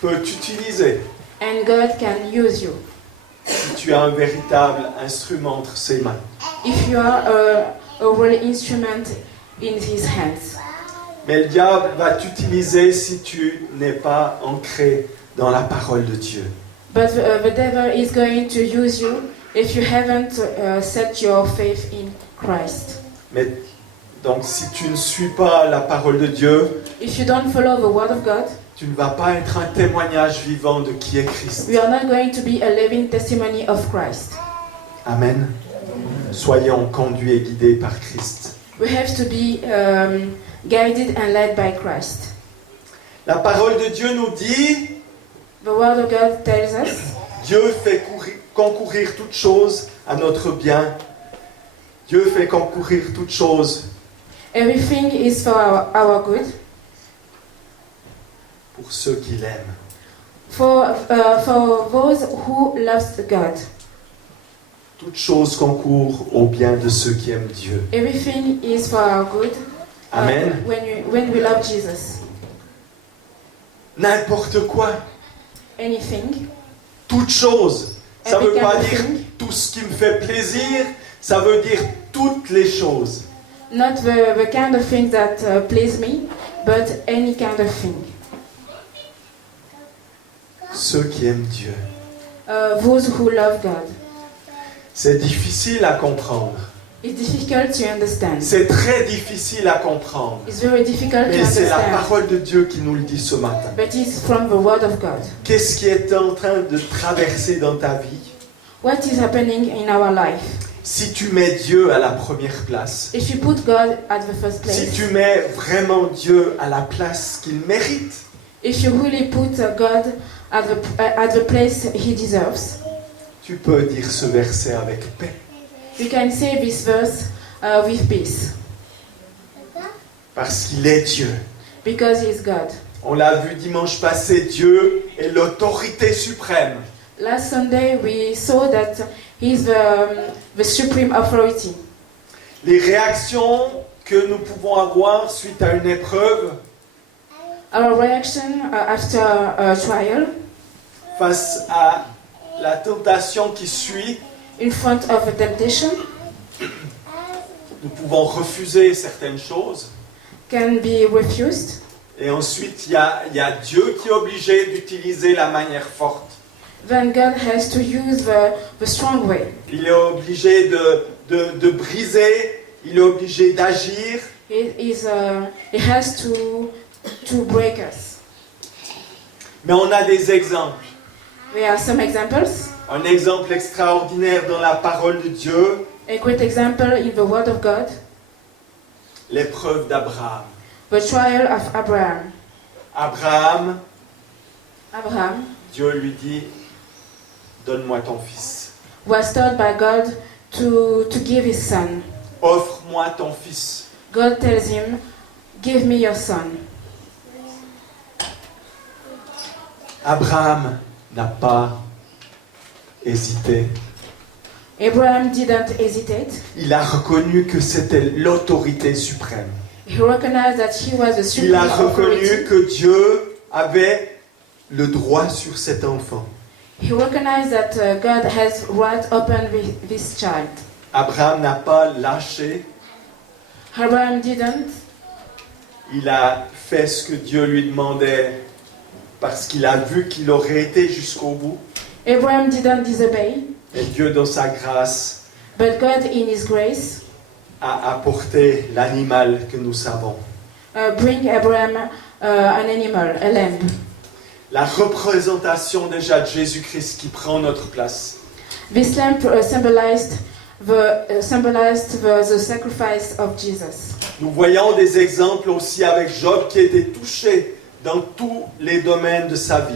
peut t'utiliser And God can use you si tu as un véritable instrument entre ses mains. if you are a real instrument in His hands. Mais le diable va t'utiliser si tu n'es pas ancré dans la parole de Dieu. But the devil is going to use you if you haven't set your faith in Christ. Mais donc si tu ne suis pas la parole de Dieu, If you don't follow the word of God, tu ne vas pas être un témoignage vivant de qui est Christ. we are not going to be a living testimony of Christ. Amen. Soyons conduits et guidés par Christ. We have to be guided and led by Christ. La parole de Dieu nous dit, The word of God tells us Dieu fait concourir toutes choses à notre bien. Dieu fait concourir toutes choses everything is for our good, pour ceux qui l'aiment. for those who love God. Toutes choses concourent au bien de ceux qui aiment Dieu. Everything is for our good. Amen. When we love Jesus. N'importe quoi. Anything. Toutes choses. Ça ne veut pas dire Everything. tout ce qui me fait plaisir, ça veut dire toutes les choses. Not the kind of thing that please me, but any kind of thing. Ceux qui aiment Dieu. Those who love God. C'est difficile à comprendre. It's difficult to understand. C'est très difficile à comprendre. It's very difficult to Mais c'est la understand. parole de Dieu qui nous le dit ce matin. But it's from the word of God. Qu'est-ce qui est en train de traverser dans ta vie? What is happening in our life? Si tu mets Dieu à la première place, If you put God at the first place, si tu mets vraiment Dieu à la place qu'il mérite, if you really put God at the place He deserves, tu peux dire ce verset avec paix. you can say this verse with peace. Parce qu'il est Dieu. because He is God. On l'a vu dimanche passé, Dieu est l'autorité suprême. Last Sunday we saw that He is the supreme authority. Les réactions que nous pouvons avoir suite à une épreuve, Our reaction after a trial, face à la tentation qui suit, in front of a temptation, nous pouvons refuser certaines choses. can be refused. Et ensuite, il y a Dieu qui est obligé d'utiliser la manière forte. Then God has to use the strong way. Il est obligé de briser, il est obligé d'agir. He has to break us. Mais on a des exemples. There are some examples. Un exemple extraordinaire dans la parole de Dieu, A great example in the Word of God, l'épreuve d'Abraham. the trial of Abraham. Abraham, Abraham Dieu lui dit, donne-moi ton fils. was told by God to give his son. Offre-moi ton fils. God tells him, give me your son. Abraham n'a pas hésité. Abraham didn't hesitate. Il a reconnu que c'était l'autorité suprême. He recognized that he was the Il supreme a reconnu authority. que Dieu avait le droit sur cet enfant. He recognized that God has right upon this child. Abraham n'a pas lâché. Abraham didn't. Il a fait ce que Dieu lui demandait parce qu'il a vu qu'il aurait été jusqu'au bout. Abraham didn't disobey. Et Dieu, dans sa grâce, But God, in His grace, a apporté l'animal que nous savons. bring Abraham an animal, a lamb. La représentation déjà de Jésus-Christ qui prend notre place. This lamb symbolized the sacrifice of Jesus. Nous voyons des exemples aussi avec Job qui était touché dans tous les domaines de sa vie.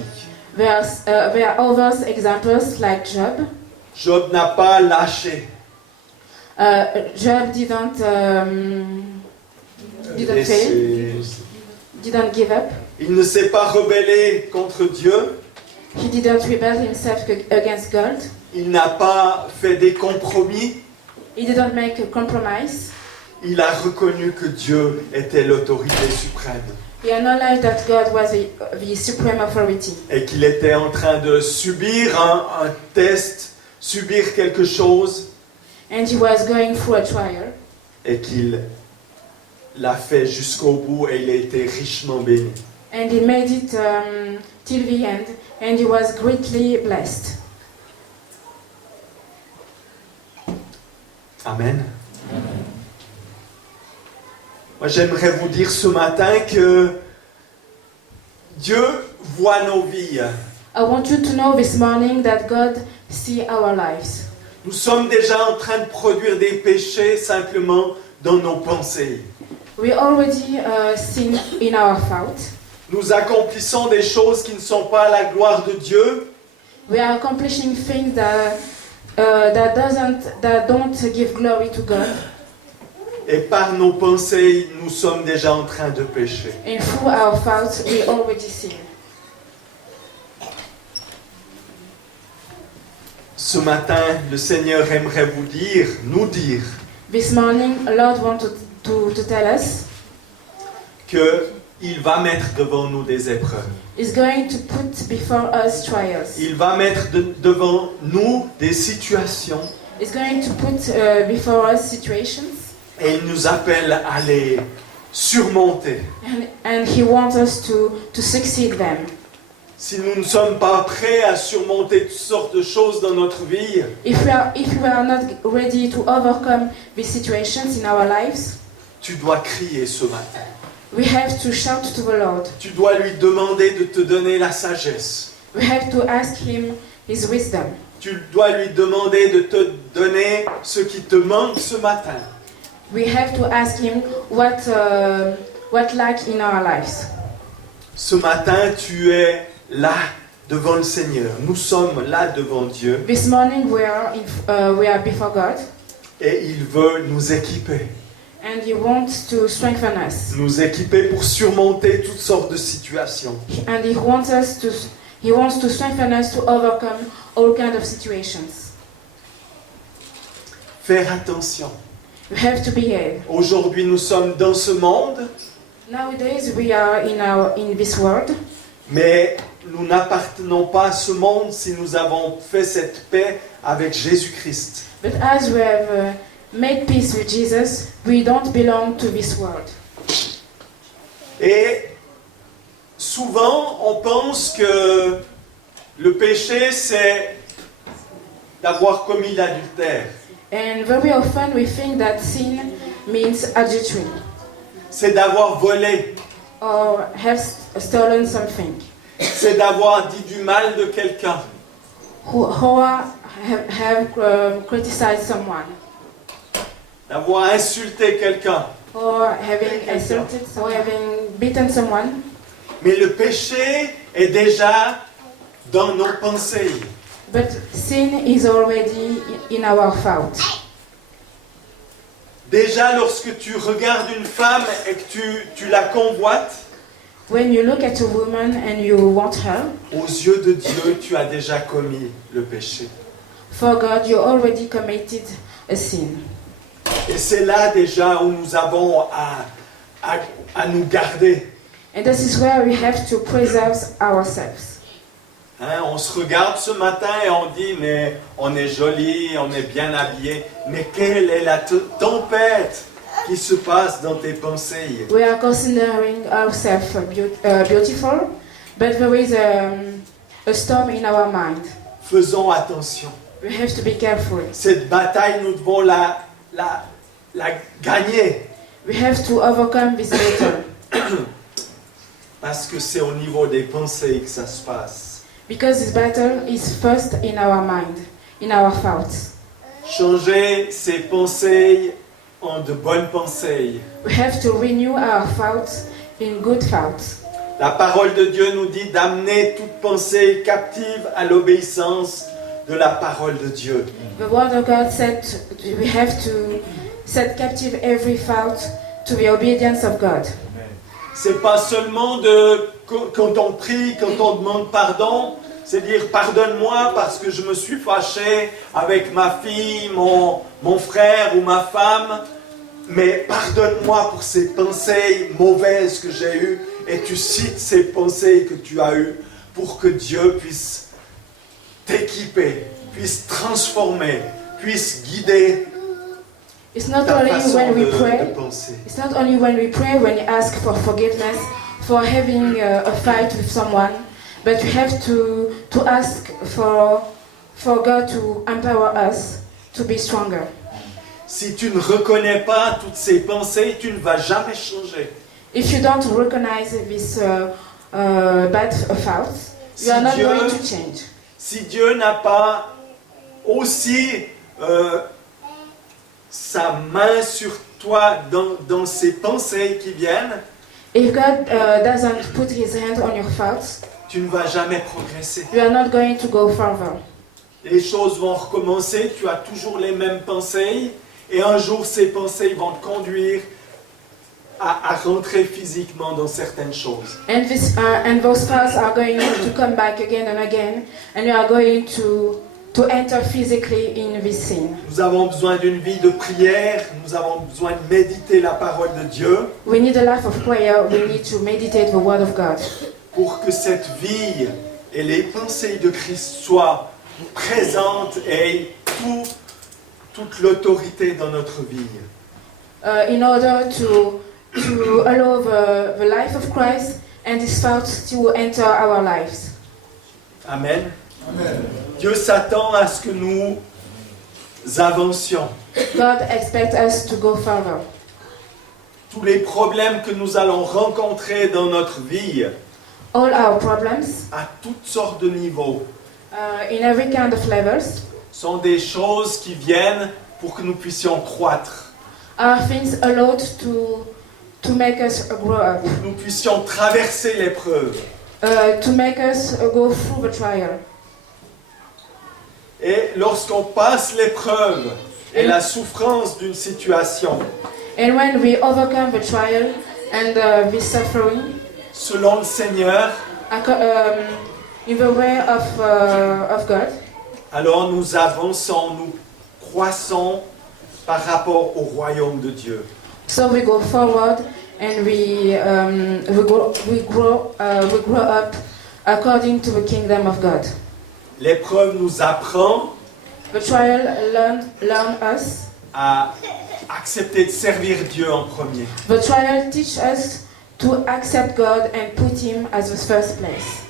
There are other examples like Job. Job n'a pas lâché. Job didn't fail, didn't give up. Il ne s'est pas rebellé contre Dieu. He didn't rebel himself against God. Il n'a pas fait des compromis. He didn't make a compromise. Il a reconnu que Dieu était l'autorité suprême He acknowledged that God was the supreme authority et qu'il était en train de subir un test, subir quelque chose and he was going through a trial et qu'il l'a fait jusqu'au bout et il a été richement béni. and he made it till the end and he was greatly blessed. Amen. Moi, j'aimerais vous dire ce matin que Dieu voit nos vies. I want you to know this morning that God sees our lives. Nous sommes déjà en train de produire des péchés simplement dans nos pensées. We already sin in our thought. Nous accomplissons des choses qui ne sont pas à la gloire de Dieu. We are accomplishing things that don't give glory to God. Et par nos pensées, nous sommes déjà en train de pécher. And through our thoughts, we already sin. Ce matin, le Seigneur aimerait nous dire, This morning, Lord wants to tell us qu'il va mettre devant nous des épreuves. He's going to put before us trials. Il va mettre devant nous des situations He's going to put before us situations, et il nous appelle à les surmonter. and He wants us to succeed them. Si nous ne sommes pas prêts à surmonter toutes sortes de choses dans notre vie, If we are not ready to overcome these situations in our lives, tu dois crier ce matin. we have to shout to the Lord. Tu dois lui demander de te donner la sagesse. We have to ask Him His wisdom. Tu dois lui demander de te donner ce qui te manque ce matin. We have to ask Him what lack in our lives. Ce matin, tu es là devant le Seigneur. Nous sommes là devant Dieu This morning we are before God, et il veut nous équiper. And He wants to strengthen us. nous équiper pour surmonter toutes sortes de situations. And He wants to strengthen us to overcome all kinds of situations. Faire attention. We have to behave. Aujourd'hui, nous sommes dans ce monde, Nowadays we are in this world, mais nous n'appartenons pas à ce monde si nous avons fait cette paix avec Jésus-Christ. but as we have made peace with Jesus, we don't belong to this world. Et souvent, on pense que le péché, c'est d'avoir commis l'adultère. And very often we think that sin means adultery C'est d'avoir volé. or have stolen something, C'est d'avoir dit du mal de quelqu'un. or have criticized someone, D'avoir insulté quelqu'un. or having insulted, or having beaten someone. Mais le péché est déjà dans nos pensées. But sin is already in our thoughts. Déjà, lorsque tu regardes une femme et que tu la convoites, When you look at a woman and you want her, aux yeux de Dieu, tu as déjà commis le péché. for God you already committed a sin. Et c'est là déjà où nous avons à nous garder. And this is where we have to preserve ourselves. Hein, on se regarde ce matin et on dit, mais on est joli, on est bien habillé. Mais quelle est la tempête qui se passe dans tes pensées? We are considering ourselves beautiful, but there is a storm in our mind. Faisons attention. We have to be careful. Cette bataille, nous devons la gagner. We have to overcome this battle, Parce que c'est au niveau des pensées que ça se passe. because this battle is first in our mind, in our thoughts. Changer ses pensées en de bonnes pensées. We have to renew our thoughts in good thoughts. La parole de Dieu nous dit d'amener toute pensée captive à l'obéissance de la parole de Dieu. The word of God said we have to set captive every thought to the obedience of God. C'est pas seulement quand on prie, quand on demande pardon, c'est dire pardonne-moi parce que je me suis fâché avec ma fille, mon frère ou ma femme, mais pardonne-moi pour ces pensées mauvaises que j'ai eues, et tu cites ces pensées que tu as eues pour que Dieu puisse t'équiper, puisse transformer, puisse guider It's not ta only façon when we de pray. penser. It's not only when we pray, when we ask for forgiveness, for having a fight with someone, but we have to ask for God to empower us to be stronger. Si tu ne reconnais pas toutes ces pensées, tu ne vas jamais changer. If you don't recognize this bad thoughts, you are not Dieu- going to change. Si Dieu n'a pas aussi sa main sur toi dans ces pensées qui viennent, If God doesn't put His hand on your thoughts, tu ne vas jamais progresser. you are not going to go further. Les choses vont recommencer, tu as toujours les mêmes pensées, et un jour ces pensées vont te conduire à rentrer physiquement dans certaines choses. And those thoughts are going to come back again and again, and you are going to enter physically in this sin. Nous avons besoin d'une vie de prière, nous avons besoin de méditer la parole de Dieu We need a life of prayer. We need to meditate the Word of God, pour que cette vie et les pensées de Christ soient présentes et aient toute l'autorité dans notre vie. in order to allow the life of Christ and His thoughts to enter our lives. Amen. Dieu s'attend à ce que nous avancions. God expects us to go further. Tous les problèmes que nous allons rencontrer dans notre vie, All our problems, à toutes sortes de niveaux, in every kind of levels, sont des choses qui viennent pour que nous puissions croître, are things allowed to make us grow up, pour que nous puissions traverser l'épreuve. to make us go through the trial. Et lorsqu'on passe l'épreuve et la souffrance d'une situation, And when we overcome the trial and the suffering, selon le Seigneur, in the way of God, alors nous avançons, nous croissons par rapport au royaume de Dieu. so we go forward and we grow up according to the kingdom of God. L'épreuve nous apprend The trial learn us. à accepter de servir Dieu en premier. The trial teach us to accept God and put Him as the first place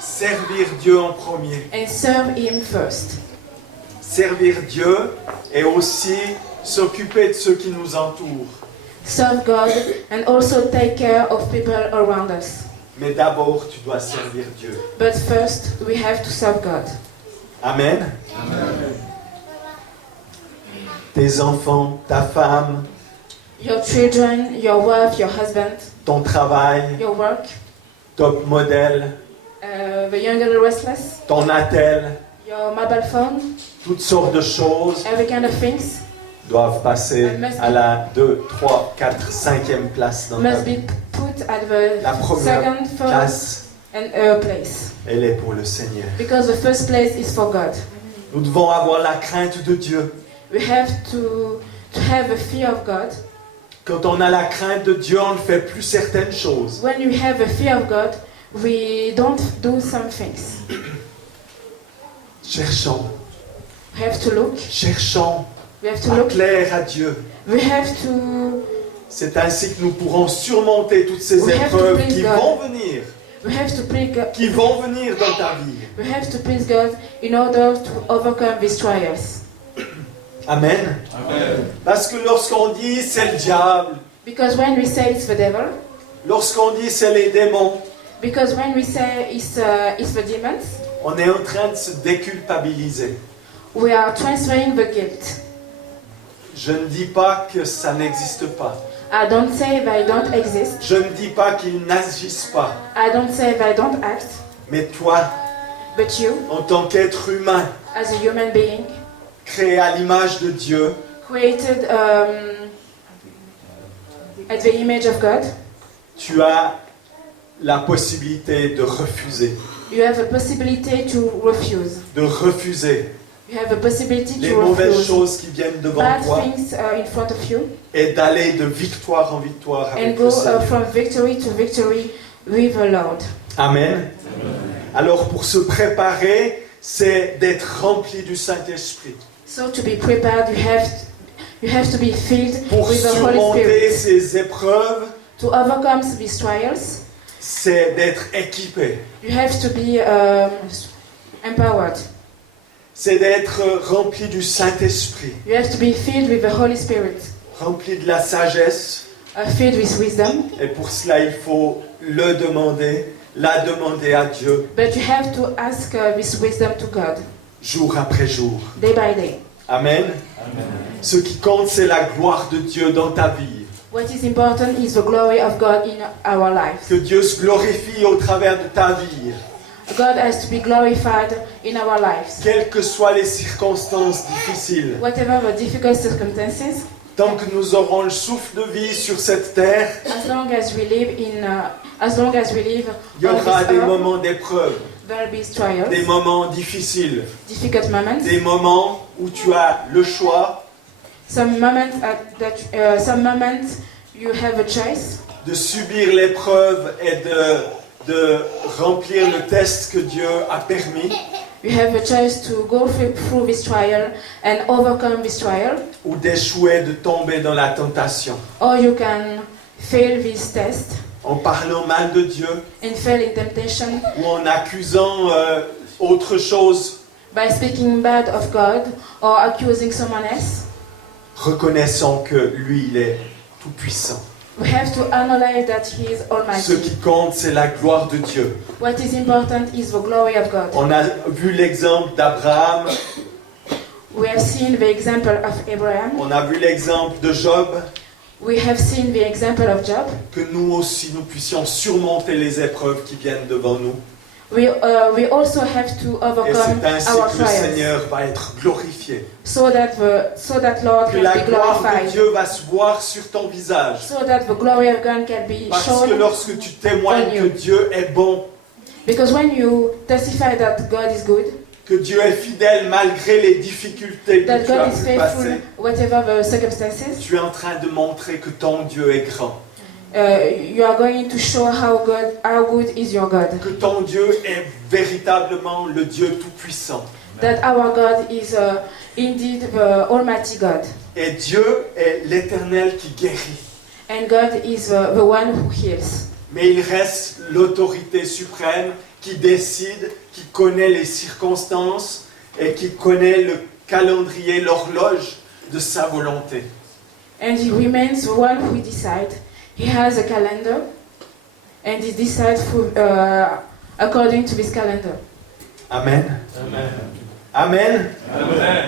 Servir Dieu en premier. and serve Him first. Servir Dieu et aussi s'occuper de ceux qui nous entourent. Serve God and also take care of people around us. Mais d'abord, tu dois servir Dieu. But first, we have to serve God. Amen. Tes enfants, ta femme, Your children, your wife, your husband, ton travail, your work, top modèle, the young and the restless, ton attel, your mobile phone, toutes sortes de choses every kind of things doivent passer à la 2, 3, 4, 5e place dans ta must vie. be put at the La première second, first, place, and place. elle est pour le Seigneur. Because the first place is for God. Nous devons avoir la crainte de Dieu. We have to have a fear of God. Quand on a la crainte de Dieu, on ne fait plus certaines choses. When we have a fear of God, we don't do some things. Cherchons, We have to look. cherchons We have to à look. plaire à Dieu. We have to. C'est ainsi que nous pourrons surmonter toutes ces We have to épreuves please qui God. vont venir, We have to please God. qui vont venir dans ta vie. We have to please God in order to overcome these trials. Amen. Parce que lorsqu'on dit c'est le diable, Because when we say it's the devil, lorsqu'on dit c'est les démons, because when we say it's the demons, on est en train de se déculpabiliser. we are transferring the guilt. Je ne dis pas que ça n'existe pas. I don't say they don't exist. Je ne dis pas qu'ils n'agissent pas. I don't say they don't act. Mais toi, But you, en tant qu'être humain, as a human being, créé à l'image de Dieu, created at the image of God, tu as la possibilité de refuser. you have a possibility to refuse. De refuser You have a possibility les to mauvaises refuse choses qui viennent devant bad toi things in front of you et d'aller de victoire en victoire and avec go le Seigneur. from victory to victory with the Lord. Amen. Alors pour se préparer, c'est d'être rempli du Saint-Esprit. So to be prepared, you have to be filled Pour with the Holy surmonter Spirit. ces épreuves, To overcome these trials, c'est d'être équipé. you have to be empowered. C'est d'être rempli du Saint-Esprit, You have to be filled with the Holy Spirit, rempli de la sagesse. filled with wisdom. Et pour cela, il faut le demander, la demander à Dieu, But you have to ask this wisdom to God, jour après jour. day by day. Amen. Ce qui compte, c'est la gloire de Dieu dans ta vie. What is important is the glory of God in our lives. Que Dieu se glorifie au travers de ta vie. God has to be glorified in our lives. Quelles que soient les circonstances difficiles, Whatever the difficult circumstances, tant que nous aurons le souffle de vie sur cette terre, as long as we live il y on aura this des earth, moments d'épreuve, there will be trials, des moments difficiles, difficult moments, des moments où tu as le choix some moments you have a choice de subir l'épreuve et de remplir le test que Dieu a permis, You have a choice to go through this trial and overcome this trial, ou d'échouer, de tomber dans la tentation, or you can fail this test en parlant mal de Dieu and fail in temptation ou en accusant autre chose. by speaking bad of God or accusing someone else. Reconnaissons que lui, il est tout puissant. We have to analyze that He is Ce Almighty. qui compte, c'est la gloire de Dieu. What is important is the glory of God. On a vu l'exemple d'Abraham, We have seen the example of Abraham. on a vu l'exemple de Job, We have seen the example of Job. que nous aussi, nous puissions surmonter les épreuves qui viennent devant nous. we also have to Et overcome c'est ainsi our que le trials, Seigneur va être glorifié. so that Lord Que can la be gloire de glorified, Dieu va se voir sur ton visage. so that the glory of God can be Parce que shown. lorsque tu témoignes on you. que Dieu est bon, Because when you testify that God is good, que Dieu est fidèle malgré les difficultés que that tu as God is pu passer, faithful, whatever the circumstances, tu es en train de montrer que ton Dieu est grand. you are going to show how good is your God. Que ton Dieu est véritablement le Dieu Tout-Puissant. That our God is indeed the Almighty God. Et Dieu est l'Éternel qui guérit. And God is the one who heals. Mais il reste l'autorité suprême qui décide, qui connaît les circonstances et qui connaît le calendrier, l'horloge de sa volonté. And He remains the one who decides. He has a calendar, and He decides according to this calendar. Amen. Amen. Amen.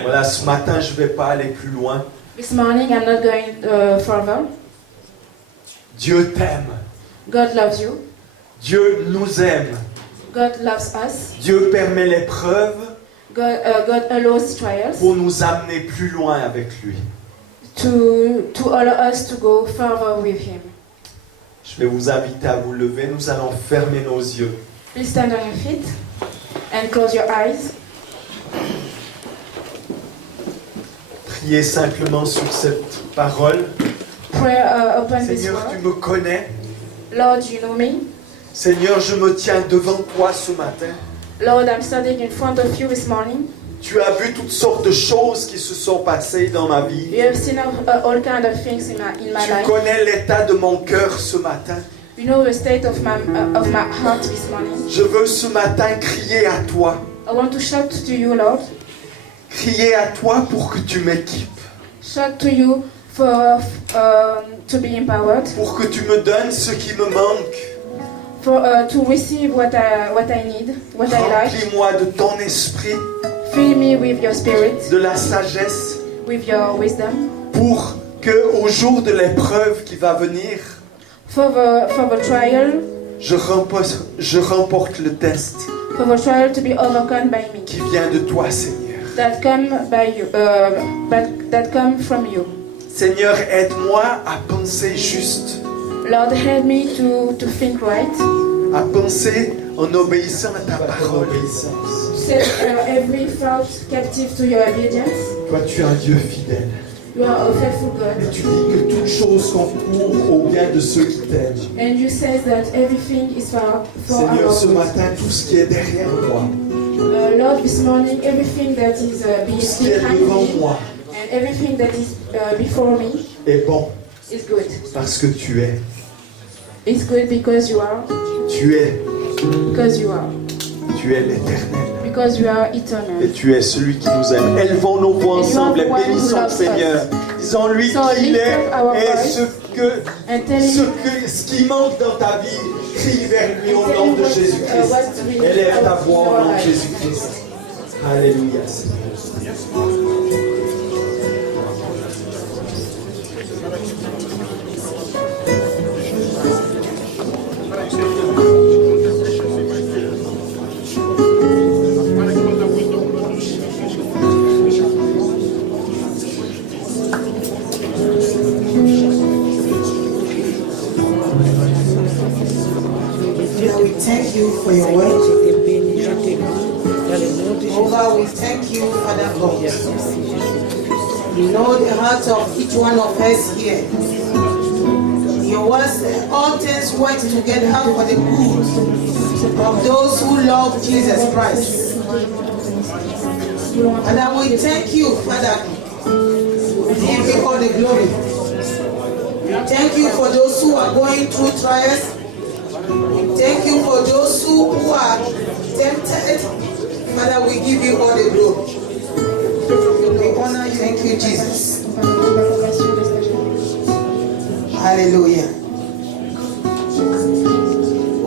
Voilà, ce matin, je ne vais pas aller plus loin. This morning I'm not going further. Dieu t'aime. God loves you. Dieu nous aime. God loves us. Dieu permet l'épreuve God allows trials pour nous amener plus loin avec lui. to allow us to go further with Him. Je vais vous inviter à vous lever. Nous allons fermer nos yeux. Please stand on your feet and close your eyes. Priez simplement sur cette parole. Pray upon this Seigneur, tu word. me connais. Lord, you know me. Seigneur, je me tiens devant toi ce matin. Lord, I'm standing in front of you this morning. Tu as vu toutes sortes de choses qui se sont passées dans ma vie. You have seen all kinds of things in my Tu life. connais l'état de mon cœur ce matin. You know the state of my heart this morning. Je veux ce matin crier à toi. I want to shout to you, Lord. Crier à toi pour que tu m'équipes. Shout to you for to be empowered, Pour que tu me donnes ce qui me manque. for to receive what I need, what I like. Remplis-moi de ton esprit, Fill me with your spirit, de la sagesse, with your wisdom, pour que au jour de l'épreuve qui va venir, for the trial, je remporte le test for the trial to be overcome by me, qui vient de toi, Seigneur. that come by you, that come from you. Seigneur, aide-moi à penser juste, Lord, help me to think right, à penser en obéissant à ta parole. set every thought captive to your obedience. Toi, tu es un Dieu fidèle. You are a faithful Et God, tu dis que toute chose concourt au bien de ceux qui t'aiment. and you say that everything is for Seigneur, our ce good. matin, tout ce qui est derrière moi, Lord, this morning, everything that is tout ce qui est behind devant me moi and everything that is before me est bon is good. parce que tu es. It's good because you are L'éternel. because you are eternal. Et tu es celui qui nous aime. Élevons nos voix ensemble et bénissons le Seigneur. Disons-lui So qu'il lift est up our et voice and tell him ce qui manque dans ta vie, crie vers lui au nom de Jésus-Christ. what's really Élève ta voix au our nom de life. Jésus-Christ. Alléluia, Seigneur. Lord, we thank you for your word. Oh God, we thank you, Father God. You know the heart of each one of us here. Your word said all things work together for the good of those who love Jesus Christ. And we thank you, Father. We give you all the glory. We thank you for those who are going through trials. Thank you for those who are tempted. Father, we give you all the glory. We honor you. Thank you, Jesus. Hallelujah.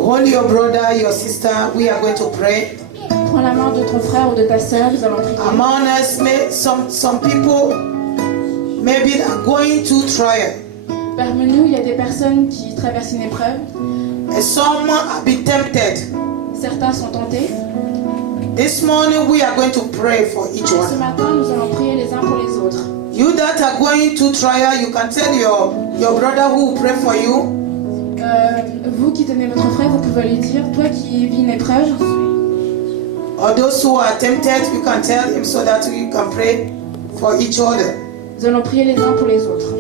Hold your brother, your sister. We are going to pray. Prends la main de ton frère ou de ta sœur, nous allons prier. Among us, some people maybe are going through trial. Parmi nous, il y a des personnes qui traversent une épreuve. And some have been tempted. Certains sont tentés. This morning we are going to pray for each Ce one. matin, nous allons prier les uns pour les autres. You that are going to trial, you can tell your brother who will pray for you. Vous qui tenez votre frère, vous pouvez lui dire, toi qui vis une épreuve, Or those who are tempted, you can tell him so that you can pray for each other. nous allons prier les uns pour les autres.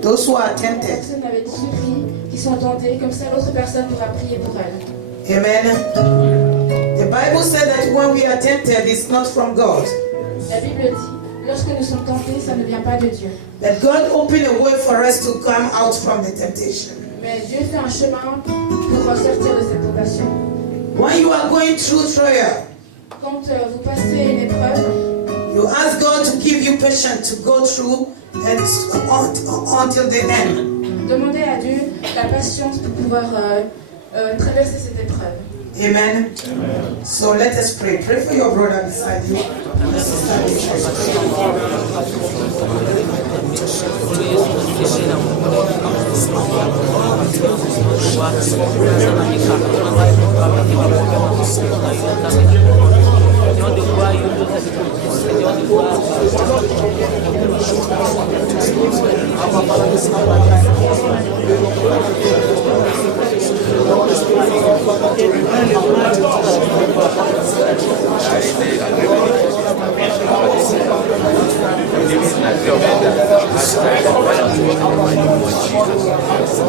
Those who are tempted. Personne avec qui prie, qui sont tentés, comme ça l'autre personne pourra prier pour elle. Amen. The Bible said that when we are tempted, it's not from God. La Bible dit, lorsque nous sommes tentés, ça ne vient pas de Dieu. That God opened a way for us to come out from the temptation. Mais Dieu fait un chemin pour sortir de cette tentation. When you are going through trial, Quand vous passez une épreuve, you ask God to give you patience to go through and until the end. demandez à Dieu la patience pour pouvoir traverser cette épreuve. Amen. So let us pray. Pray for your brother beside you. Your sister beside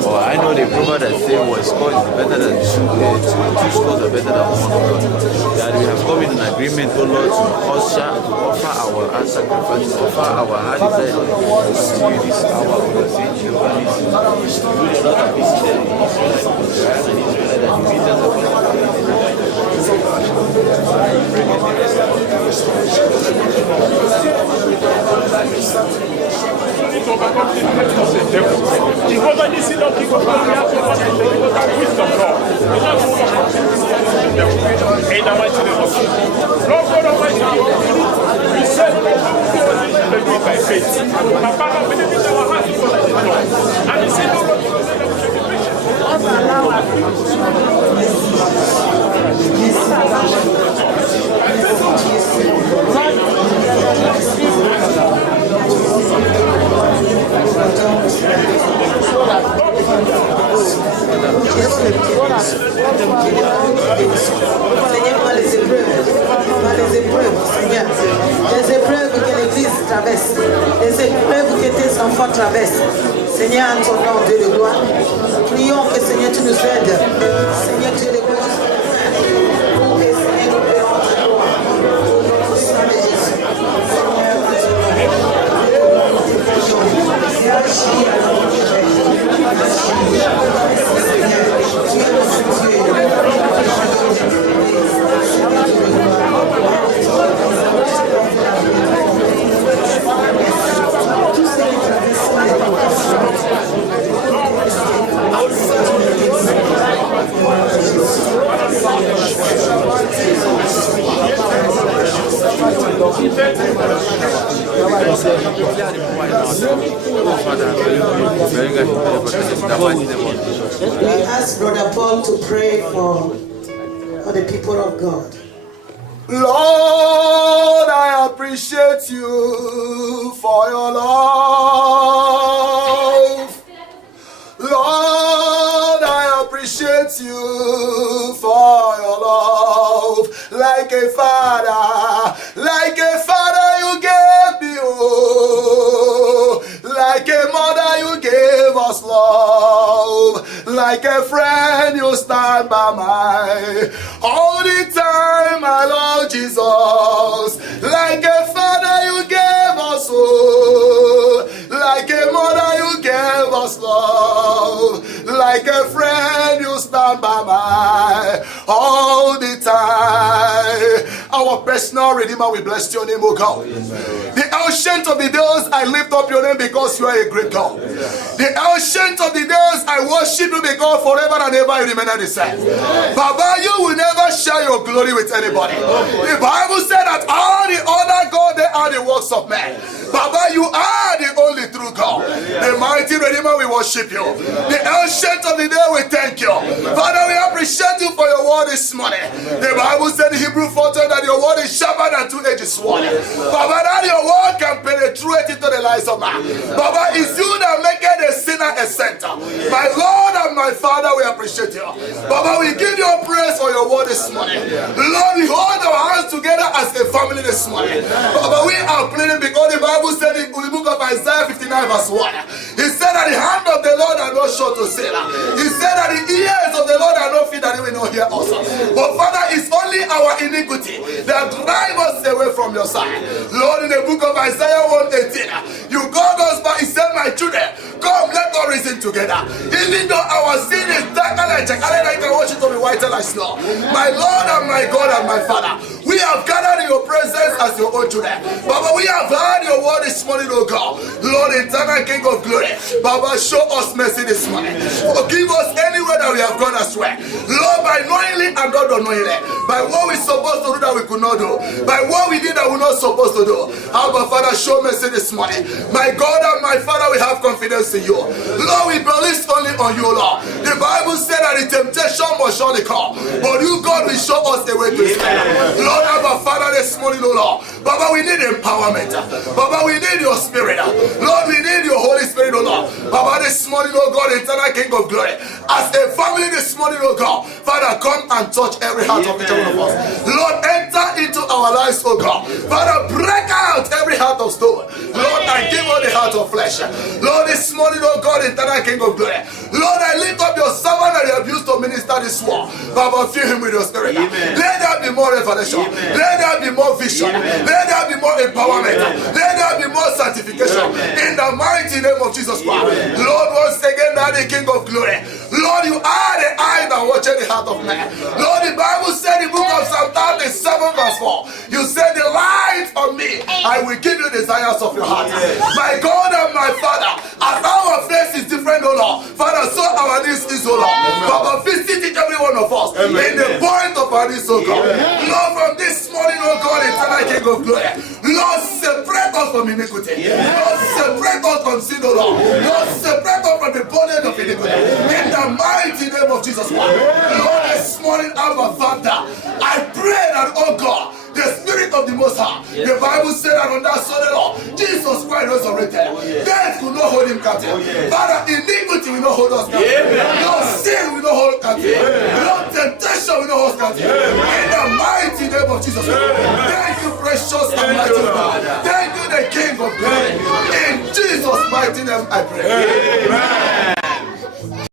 Oh, I know the proverb that says one score is better than two scores are better than one. That we have come in an agreement, O Lord, to offer our sacrifice, to offer our heart desire to you this hour of the saying Jehovah Nissi. You did not have visited the Israelites because you are an Israelite and you meet us upon the Jehovah Nissi, Lord, King of glory, we ask for wisdom, Lord. In the mighty name of Jesus. Lord God Almighty, we said we believe by faith. Papa, I believe in our hearts before that is done. And he said, Lord, we should be patient. Allow us Seigneur, par les épreuves, Seigneur, les épreuves que l'Église traverse, les épreuves que tes enfants traversent, Seigneur, en ton nom, Dieu de gloire, prions que Seigneur, tu nous aides, Seigneur, Dieu de gloire, pour que Seigneur, nous prions ta gloire, au nom puissant de Jésus, Seigneur, en ton nom, Dieu We ask Brother Paul to pray for the people of God. Lord, I appreciate you for your love. Lord, I appreciate you for your love. Like a father you gave me, oh. Like a mother you gave us love. Like a friend you stand by my all the time, my Lord Jesus. Like a father you gave us oh. Like a mother you gave us love. Like a friend you stand by my all the time. Our our personal Redeemer, we bless your name, O God. The ancient of the days, I lift up your name because you are a great God. The ancient of the days, I worship you because forever and ever you remain the same. Baba, you will never share your glory with anybody. The Bible said that all the other God, they are the works of man. Baba, you are the only true God. The mighty Redeemer, we worship you. The ancient of the day, we thank you. Father, we appreciate you for your word this morning. The Bible said in Hebrew 4:10 that your word is sharper than two-edged sword. Baba, that your word can penetrate into the lives of man. Baba, it's you that make a sinner a center. My Lord and my Father, we appreciate you. Baba, we give you praise for your word this morning. Lord, we hold our hands together as a family this morning. Baba, we are pleading because the Bible said in the book of Isaiah 59 verse 1, he said that the hand of the Lord are not short to save. He said that the ears of the Lord are not fit that he will not hear us. But Father, it's only our iniquity that drive us away from your side. Lord, in the book of Isaiah 1:18, you called us back. He said, my children, come, let us reason together. Even though our sin is darker like chocolate, I can watch it to be whiter like snow. My Lord and my God and my Father, we have gathered in your presence as your own children. Baba, we have heard your word this morning, oh God. Lord, eternal King of glory, Baba, show us mercy this morning. Forgive us anywhere that we have gone astray. Lord, by knowingly and not unknowingly, by what we supposed to do that we could not do, by what we did that we're not supposed to do. Our Father, show mercy this morning. My God and my Father, we have confidence in you. Lord, we believe only on you, Lord. The Bible said that the temptation must surely come, but you, God, will show us the way to escape. Lord, our Father, this morning, oh Lord, Baba, we need empowerment. Baba, we need your spirit. Lord, we need your Holy Spirit, oh Lord. Baba, this morning, oh God, eternal King of glory, as a family this morning, oh God, Father, come and touch every heart of each one of us. Lord, enter into our lives, oh God. Father, break out every heart of stone. Lord, and give us the heart of flesh. Lord, this morning, oh God, eternal King of glory, Lord, I lift up your servant that you have used to minister this word. Baba, fill him with your spirit. Let there be more revelation. Let there be more vision. Let there be more empowerment. Let there be more sanctification. In the mighty name of Jesus Christ. Lord, once again, that the King of glory. Lord, you are the eye that watches the heart of man. Lord, the Bible said in the book of Psalm 37 verse 4, you said, the light on me, I will give you desires of your heart. My God and my Father, as our face is different, oh Lord, Father, so our needs is, oh Lord. Father, visit each every one of us in the point of our needs, oh God. Lord, from this morning, oh God, eternal King of glory, Lord, separate us from iniquity. Lord, separate us from sin, oh Lord. Lord, separate us from the bondage of iniquity. In the mighty name of Jesus Christ. Lord, this morning, our Father, I pray that, oh God, the Spirit of the Most High, the Bible said that on that Sunday, Lord, Jesus Christ resurrected. Death could not hold him captive. Father, iniquity will not hold us captive. No sin will not hold captive. No temptation will not hold us captive. In the mighty name of Jesus Christ. Thank you, precious and mighty God. Thank you, the King of glory. In Jesus' mighty name, I pray. Amen.